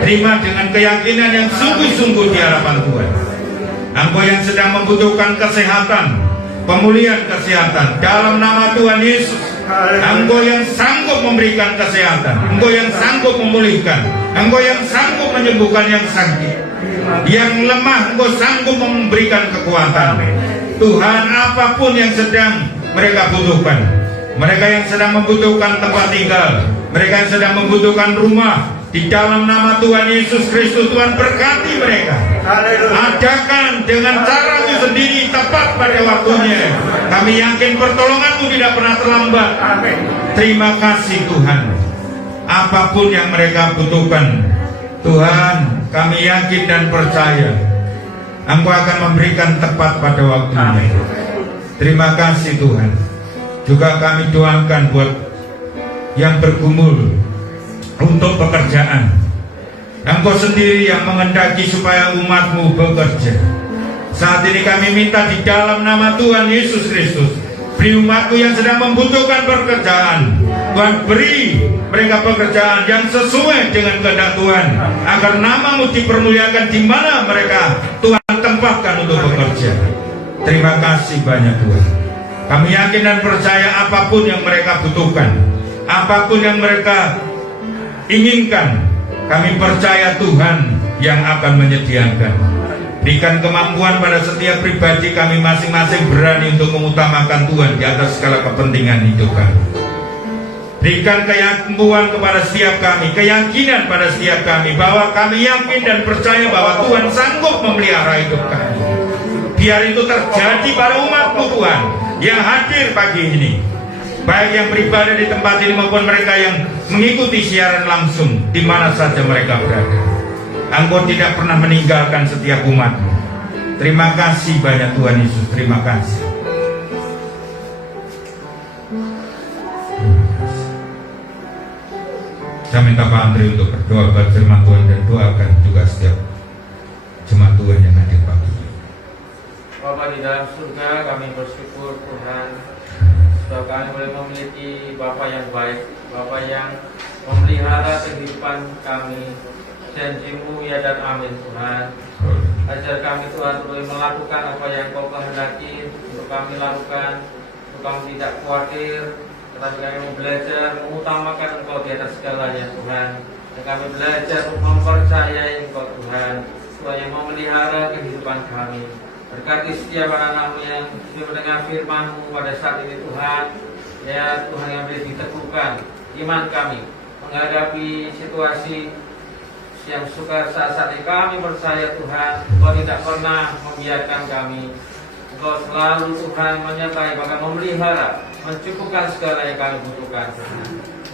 terima dengan keyakinan yang sungguh-sungguh di hadapan Tuhan. Engkau yang sedang membutuhkan kesehatan, pemulihan kesehatan, dalam nama Tuhan Yesus, Engkau yang sanggup memberikan kesehatan, Engkau yang sanggup memulihkan, Engkau yang sanggup menyembuhkan yang sakit, yang lemah Engkau sanggup memberikan kekuatan. Tuhan, apapun yang sedang mereka butuhkan, mereka yang sedang membutuhkan tempat tinggal, mereka yang sedang membutuhkan rumah, di dalam nama Tuhan Yesus Kristus, Tuhan berkati mereka. Adakan dengan cara-Mu sendiri, tepat pada waktunya. Kami yakin pertolongan-Mu tidak pernah terlambat. Terima kasih Tuhan. Apapun yang mereka butuhkan, Tuhan, kami yakin dan percaya Engkau akan memberikan tepat pada waktunya. Terima kasih Tuhan. Juga kami doakan buat yang bergumul untuk pekerjaan. Engkau sendiri yang mengendaki supaya umat-Mu bekerja. Saat ini kami minta di dalam nama Tuhan Yesus Kristus, beri umat-Mu yang sedang membutuhkan pekerjaan, Tuhan beri mereka pekerjaan yang sesuai dengan kehendak Tuhan, agar nama-Mu dipermuliakan di mana mereka Tuhan tempatkan untuk bekerja. Terima kasih banyak Tuhan. Kami yakin dan percaya apapun yang mereka butuhkan, apapun yang mereka inginkan, kami percaya Tuhan yang akan menyediakan. Berikan kemampuan pada setiap pribadi kami masing-masing berani untuk mengutamakan Tuhan di atas segala kepentingan hidup kami. Berikan kemampuan kepada setiap kami, keyakinan pada setiap kami, bahwa kami yakin dan percaya bahwa Tuhan sanggup memelihara hidup kami. Biar itu terjadi pada umat-Mu Tuhan yang hadir pagi ini, baik yang beribadah di tempat ini maupun mereka yang mengikuti siaran langsung di mana saja mereka berada. Engkau tidak pernah meninggalkan setiap umat-Mu. Terima kasih banyak Tuhan Yesus. Terima kasih. Saya minta Pak Andri untuk berdoa buat firman Tuhan dan doakan juga setiap jemaat Tuhan yang hadir pagi ini. Bapa di dalam surga, kami bersyukur Tuhan, bahwa kami boleh memiliki Bapa yang baik, Bapa yang memelihara kehidupan kami. Janji-Mu ya dan amin Tuhan. Ajar kami Tuhan boleh melakukan apa yang Kau kehendaki untuk kami lakukan, untuk kami tidak khawatir, tetapi kami mau belajar mengutamakan Engkau di atas segalanya Tuhan. Dan kami belajar untuk mempercayai Engkau Tuhan, Tuhan yang memelihara kehidupan kami. Berkati setiap anak-Mu yang sudah mendengar firman-Mu pada saat ini Tuhan. Ya Tuhan yang boleh diteguhkan iman kami menghadapi situasi yang sukar saat ini. Kami percaya Tuhan, Engkau tidak pernah membiarkan kami. Engkau selalu Tuhan menyertai, bahkan memelihara, mencukupkan segala yang kami butuhkan.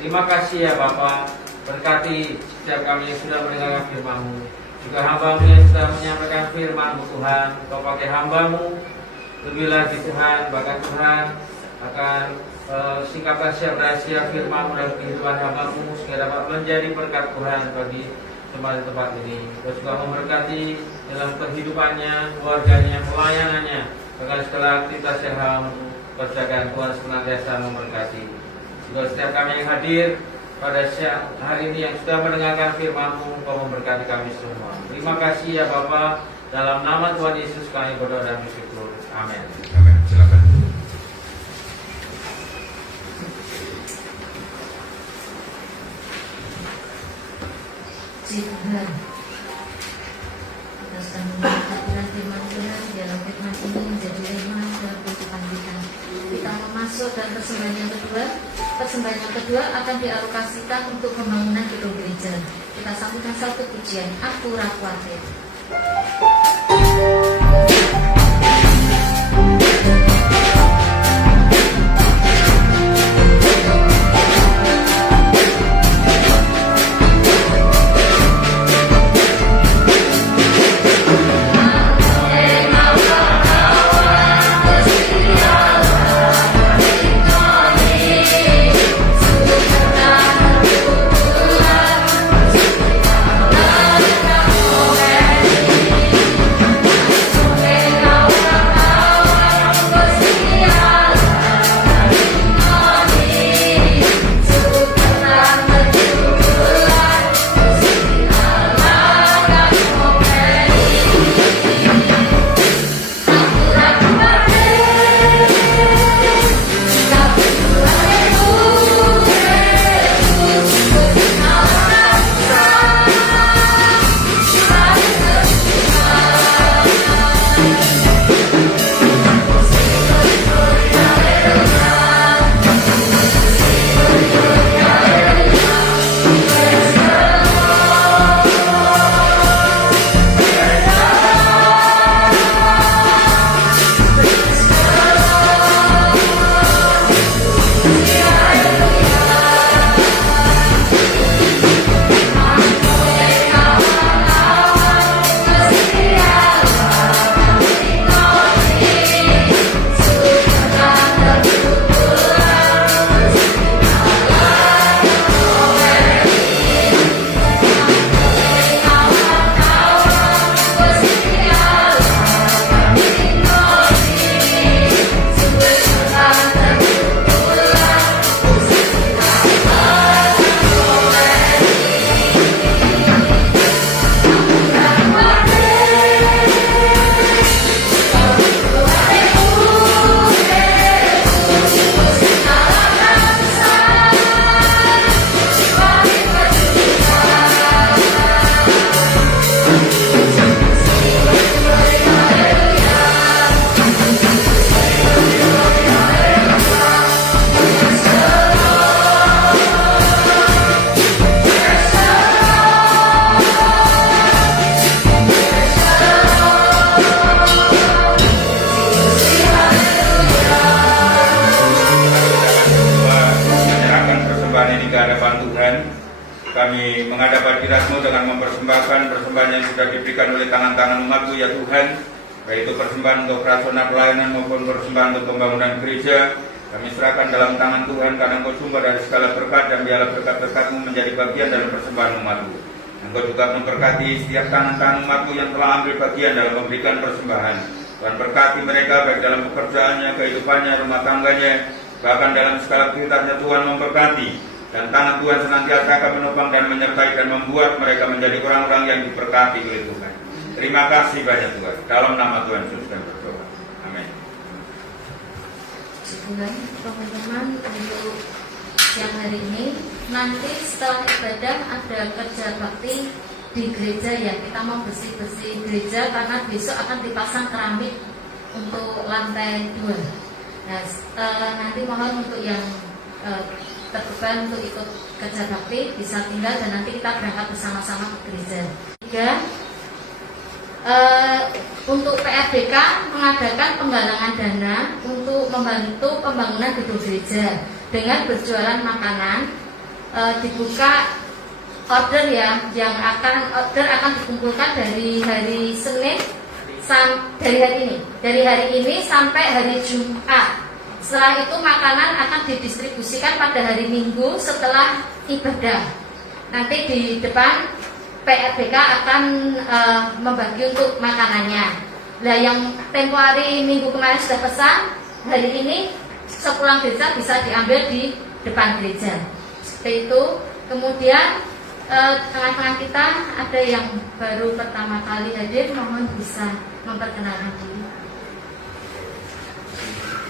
Terima kasih ya Bapa. Berkati setiap kami yang sudah mendengarkan firman-Mu, juga hamba-Mu yang sudah menyampaikan firman-Mu Tuhan. Kau pakai hamba-Mu lebih lagi Tuhan, bahkan Tuhan akan singkapkan setiap rahasia firman-Mu dalam kehidupan hamba-Mu, sehingga dapat menjadi berkat Tuhan bagi tempat-tempat ini. Kau juga memberkati dalam kehidupannya, keluarganya, pelayanannya, bahkan segala aktivitas yang hamba-Mu kerjakan. Tuhan senantiasa memberkati. Juga setiap kami yang hadir pada siang hari ini yang sudah mendengarkan firman-Mu, Kau memberkati kami semua. Terima kasih ya Bapa. Dalam nama Tuhan Yesus kami berdoa dan bersyukur. Amin. Amin. Silakan. Tuhan, kita sedang membaca firman Tuhan, dalam firman ini menjadi firman dalam kehidupan kita. Kita mau masuk dan persembahan yang kedua. Persembahan yang kedua akan dialokasikan untuk pembangunan gedung gereja. Kita sambutkan satu pujian, Aku Ra Kuatir. Kami menghadap hadirat-Mu dengan mempersembahkan persembahan yang sudah diberikan oleh tangan-tangan umat-Mu ya Tuhan, baik itu persembahan untuk operasional pelayanan maupun persembahan untuk pembangunan gereja. Kami serahkan dalam tangan Tuhan karena Engkau sumber dari segala berkat, dan biarlah berkat-berkat-Mu menjadi bagian dalam persembahan umat-Mu. Engkau juga memberkati setiap tangan-tangan umat-Mu yang telah ambil bagian dalam memberikan persembahan. Tuhan berkati mereka baik dalam pekerjaannya, kehidupannya, rumah tangganya, bahkan dalam segala aktivitasnya. Tuhan memberkati. Dan tangan Tuhan senantiasa akan menopang dan menyertai dan membuat mereka menjadi orang-orang yang diberkati oleh Tuhan. Terima kasih banyak Tuhan. Dalam nama Tuhan Yesus kami berdoa. Amin. Teman-teman, untuk siang hari ini, nanti setelah ibadah ada kerja bakti di gereja ya. Kita mau bersih-bersih gereja karena besok akan dipasang keramik untuk lantai 2. Nah, nanti mohon untuk yang terbeban untuk ikut kerja bakti bisa tinggal, dan nanti kita berangkat bersama-sama ke gereja. 3. Untuk PRBK mengadakan penggalangan dana untuk membantu pembangunan gedung gereja dengan berjualan makanan. Dibuka order ya, yang order akan dikumpulkan dari hari Senin dari hari ini sampai hari Jumat. Setelah itu makanan akan didistribusikan pada hari Minggu setelah ibadah. Nanti di depan PRBK akan membagi untuk makanannya. Nah, yang tempo hari Minggu kemarin sudah pesan, hari ini sepulang gereja bisa diambil di depan gereja. Seperti itu. Kemudian tengah-tengah kita ada yang baru pertama kali hadir, mohon bisa memperkenalkan diri.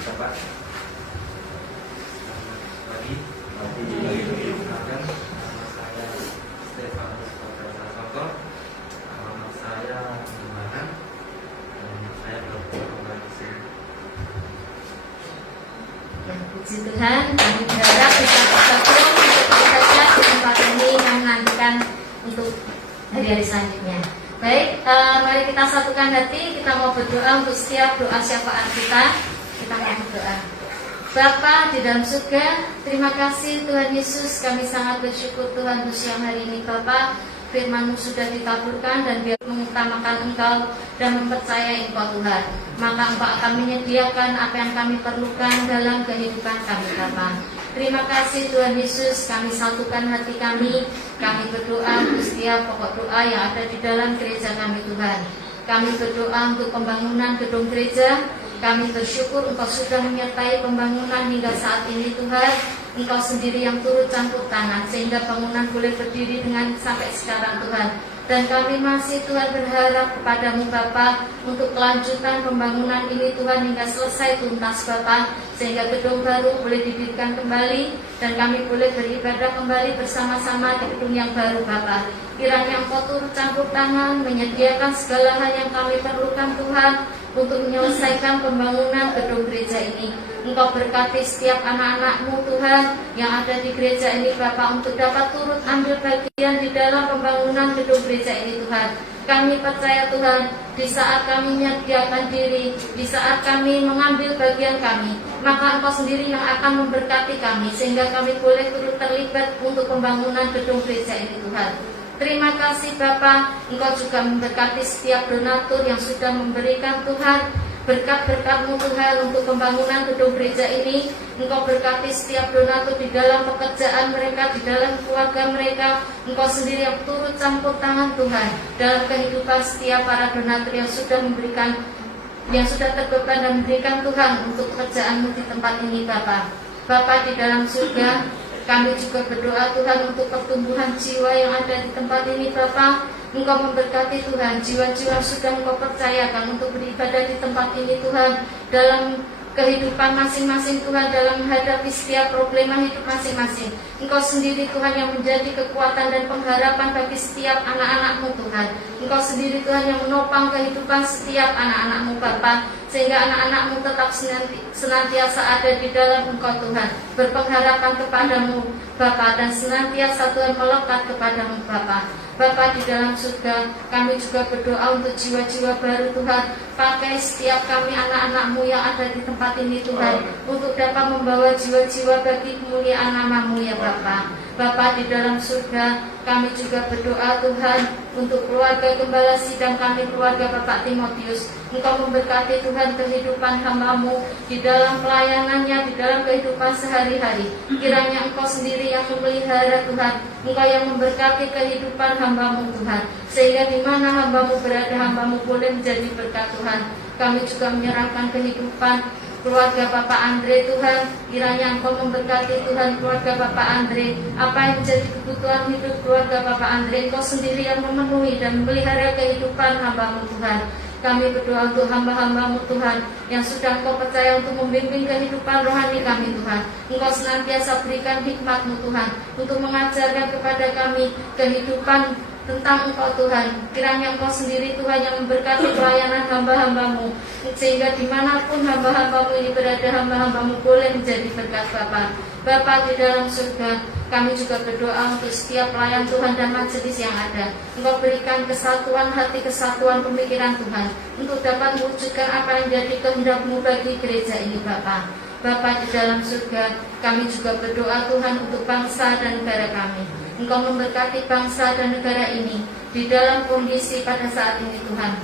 Bapak. Perkenalkan, nama saya Stefanus Sasoto, alamat saya di mana, dan saya berpengalaman di sini. hari selanjutnya. Baik, mari kita satukan hati, kita mau berdoa untuk setiap doa syafaat kita. Kita mau berdoa. Bapa di dalam surga, terima kasih Tuhan Yesus, kami sangat bersyukur Tuhan untuk siang hari ini Bapa. Firman-Mu sudah ditaburkan dan biar mengutamakan Engkau dan mempercayai Engkau Tuhan. Maka Engkau akan menyediakan apa yang kami perlukan dalam kehidupan kami Bapa. Terima kasih Tuhan Yesus, kami satukan hati kami. Kami berdoa untuk setiap pokok doa yang ada di dalam gereja kami Tuhan. Kami berdoa untuk pembangunan gedung gereja. Kami bersyukur Engkau sudah menyertai pembangunan hingga saat ini Tuhan. Engkau sendiri yang turut campur tangan sehingga bangunan boleh berdiri dengan sampai sekarang Tuhan. Dan kami masih Tuhan berharap kepadamu Bapa untuk kelanjutan pembangunan ini Tuhan hingga selesai tuntas Bapa, sehingga gedung baru boleh didirikan kembali dan kami boleh beribadah kembali bersama-sama di gedung yang baru Bapa. Kiranya Engkau turut campur tangan menyediakan segala hal yang kami perlukan Tuhan untuk menyelesaikan pembangunan gedung gereja ini. Engkau berkati setiap anak-anak-Mu Tuhan yang ada di gereja ini Bapa untuk dapat turut ambil bagian di dalam pembangunan gedung gereja ini Tuhan. Kami percaya Tuhan, di saat kami menyediakan diri, di saat kami mengambil bagian kami, maka Engkau sendiri yang akan memberkati kami sehingga kami boleh turut terlibat untuk pembangunan gedung gereja ini Tuhan. Terima kasih Bapa, Engkau juga memberkati setiap donatur yang sudah memberikan Tuhan berkat-berkat-Mu Tuhan untuk pembangunan gedung gereja ini. Engkau berkati setiap donatur di dalam pekerjaan mereka, di dalam keluarga mereka. Engkau sendiri yang turut campur tangan Tuhan dalam kehidupan setiap para donatur yang sudah memberikan, yang sudah terbeban dan memberikan Tuhan untuk pekerjaan-Mu di tempat ini Bapa. Bapa di dalam surga, kami juga berdoa Tuhan untuk pertumbuhan jiwa yang ada di tempat ini Bapa. Engkau memberkati Tuhan jiwa-jiwa yang sudah Engkau percayakan untuk beribadah di tempat ini Tuhan, dalam kehidupan masing-masing Tuhan, dalam menghadapi setiap problema hidup masing-masing. Engkau sendiri Tuhan yang menjadi kekuatan dan pengharapan bagi setiap anak-anak-Mu Tuhan. Engkau sendiri Tuhan yang menopang kehidupan setiap anak-anak-Mu Bapa, sehingga anak-anak-Mu tetap senantiasa ada di dalam Engkau Tuhan, berpengharapan kepadamu Bapa, dan senantiasa Tuhan melekat kepadamu Bapa. Bapa di dalam surga, kami juga berdoa untuk jiwa-jiwa baru Tuhan. Pakai setiap kami anak-anak-Mu yang ada di tempat ini Tuhan, untuk dapat membawa jiwa-jiwa bagi kemuliaan nama-Mu ya Bapa. Bapa di dalam surga, kami juga berdoa Tuhan untuk keluarga Gembala Sidang kami, keluarga Bapak Timotius. Engkau memberkati Tuhan kehidupan hamba-Mu di dalam pelayanannya, di dalam kehidupan sehari-hari. Kiranya Engkau sendiri yang memelihara Tuhan, Engkau yang memberkati kehidupan hamba-Mu Tuhan, sehingga di mana hamba-Mu berada, hamba-Mu boleh menjadi berkat Tuhan. Kami juga menyerahkan kehidupan keluarga Bapak Andre Tuhan, kiranya Engkau memberkati Tuhan keluarga Bapak Andre. Apa yang menjadi kebutuhan hidup keluarga Bapak Andre, Engkau sendiri yang memenuhi dan memelihara kehidupan hamba-Mu Tuhan. Kami berdoa untuk hamba-hamba-Mu Tuhan yang sudah Engkau percaya untuk membimbing kehidupan rohani kami Tuhan. Engkau senantiasa berikan hikmat-Mu Tuhan untuk mengajarkan kepada kami kehidupan tentang Engkau Tuhan. Kiranya Engkau sendiri Tuhan yang memberkati pelayanan hamba-hamba-Mu, sehingga dimanapun hamba-hamba-Mu ini berada, hamba-hamba-Mu boleh menjadi berkat Bapa. Bapa di dalam surga, kami juga berdoa untuk setiap pelayan Tuhan dan majelis yang ada. Engkau berikan kesatuan hati, kesatuan pemikiran Tuhan, untuk dapat mewujudkan apa yang jadi kehendak-Mu bagi gereja ini Bapa. Bapa di dalam surga, kami juga berdoa Tuhan untuk bangsa dan negara kami. Engkau memberkati bangsa dan negara ini di dalam kondisi pada saat ini Tuhan,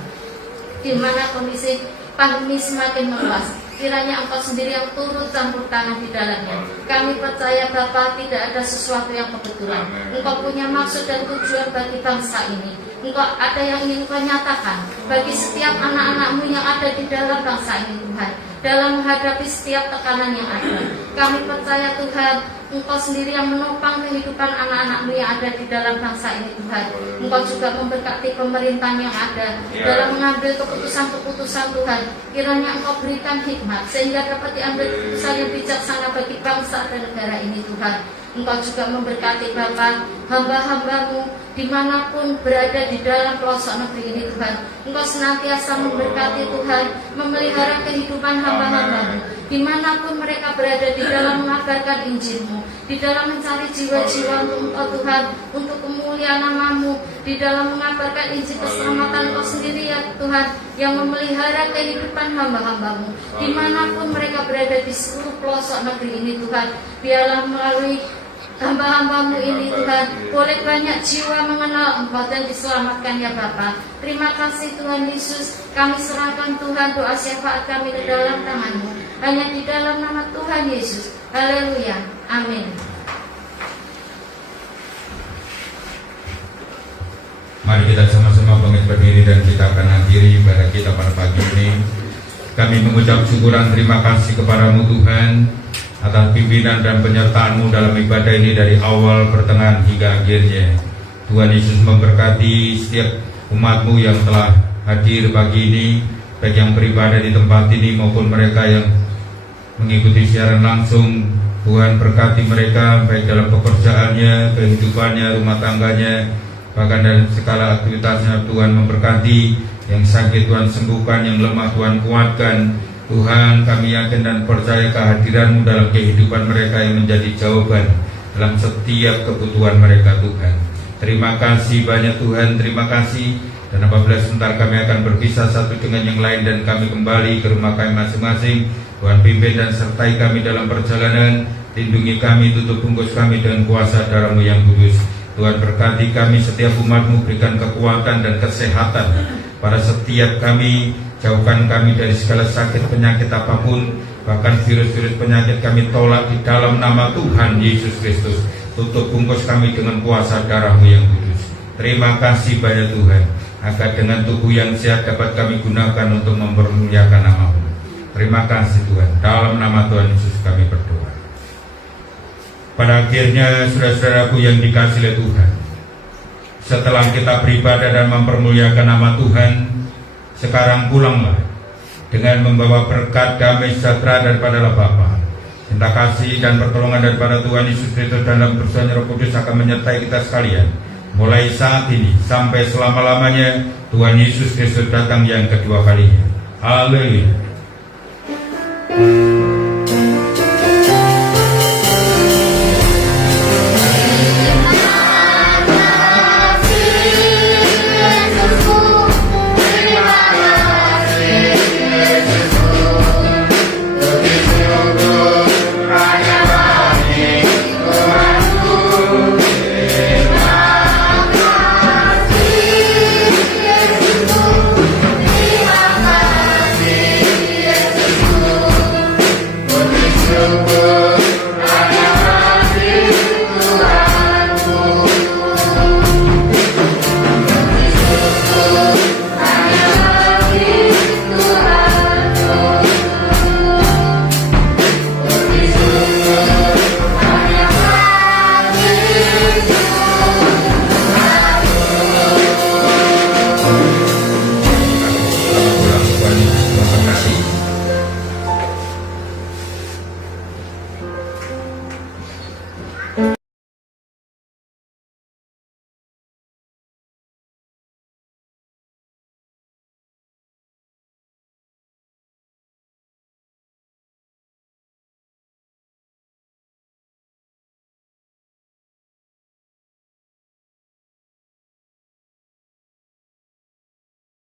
di mana kondisi pandemi semakin meluas. Kiranya Engkau sendiri yang turut campur tangan di dalamnya. Kami percaya Bapa, tidak ada sesuatu yang kebetulan. Engkau punya maksud dan tujuan bagi bangsa ini. Engkau ada yang ingin Engkau nyatakan bagi setiap anak-anak-Mu yang ada di dalam bangsa ini Tuhan, dalam menghadapi setiap tekanan yang ada. Kami percaya Tuhan, Engkau sendiri yang menopang kehidupan anak-anak-Mu yang ada di dalam bangsa ini Tuhan. Engkau juga memberkati pemerintah yang ada dalam mengambil keputusan-keputusan Tuhan. Kiranya Engkau berikan hikmat sehingga dapat diambil keputusan yang bijaksana bagi bangsa dan negara ini Tuhan. Engkau juga memberkati Bapa, hamba-hamba-Mu dimanapun berada di dalam pelosok negeri ini Tuhan. Engkau senantiasa memberkati Tuhan, memelihara kehidupan hamba-hamba-Mu. dimanapun mereka berada di dalam mengabarkan Injil-Mu, di dalam mencari jiwa-jiwa untuk Engkau Tuhan, untuk kemuliaan nama-Mu, di dalam mengabarkan Injil keselamatan Engkau sendiri ya Tuhan, yang memelihara kehidupan hamba-hamba-Mu, dimanapun mereka berada di seluruh pelosok negeri ini Tuhan. Biarlah melalui hamba-hamba-Mu ini Tuhan, boleh banyak jiwa mengenal Engkau dan diselamatkan ya Bapa. Terima kasih Tuhan Yesus, kami serahkan Tuhan doa syafaat kami ke dalam tangan-Mu, hanya di dalam nama Tuhan Yesus. Haleluya, amin. Mari kita sama-sama bangkit berdiri dan kita akan akhiri ibadah kita pada pagi ini. Kami mengucap syukuran terima kasih kepada-Mu Tuhan atas pimpinan dan penyertaan-Mu dalam ibadah ini dari awal, pertengahan hingga akhirnya. Tuhan Yesus memberkati setiap umat-Mu yang telah hadir pagi ini, baik yang beribadah di tempat ini maupun mereka yang mengikuti siaran langsung. Tuhan berkati mereka baik dalam pekerjaannya, kehidupannya, rumah tangganya, bahkan dalam segala aktivitasnya. Tuhan memberkati yang sakit Tuhan sembuhkan, yang lemah Tuhan kuatkan. Tuhan, kami yakin dan percaya kehadiran-Mu dalam kehidupan mereka yang menjadi jawaban dalam setiap kebutuhan mereka Tuhan. Terima kasih banyak Tuhan, terima kasih. Dan apabila sebentar kami akan berpisah satu dengan yang lain dan kami kembali ke rumah kami masing-masing, Tuhan pimpin dan sertai kami dalam perjalanan. Lindungi kami, tutup bungkus kami dengan kuasa darah-Mu yang kudus. Tuhan berkati kami setiap umat-Mu, berikan kekuatan dan kesehatan pada setiap kami. Jauhkan kami dari segala sakit penyakit apapun, bahkan virus-virus penyakit kami tolak di dalam nama Tuhan Yesus Kristus. Tutup bungkus kami dengan kuasa darah-Mu yang kudus. Terima kasih banyak Tuhan, agar dengan tubuh yang sehat dapat kami gunakan untuk mempermuliakan nama-Mu. Terima kasih Tuhan, dalam nama Tuhan Yesus kami berdoa. Pada akhirnya saudara-saudaraku yang dikasihi oleh Tuhan, setelah kita beribadah dan mempermuliakan nama Tuhan, sekarang pulanglah dengan membawa berkat, damai, sejahtera daripada Allah Bapa, cinta kasih dan pertolongan daripada Tuhan Yesus Kristus dalam persekutuan Roh Kudus akan menyertai kita sekalian. Mulai saat ini sampai selama-lamanya, Tuhan Yesus Kristus datang yang kedua kalinya. Haleluya.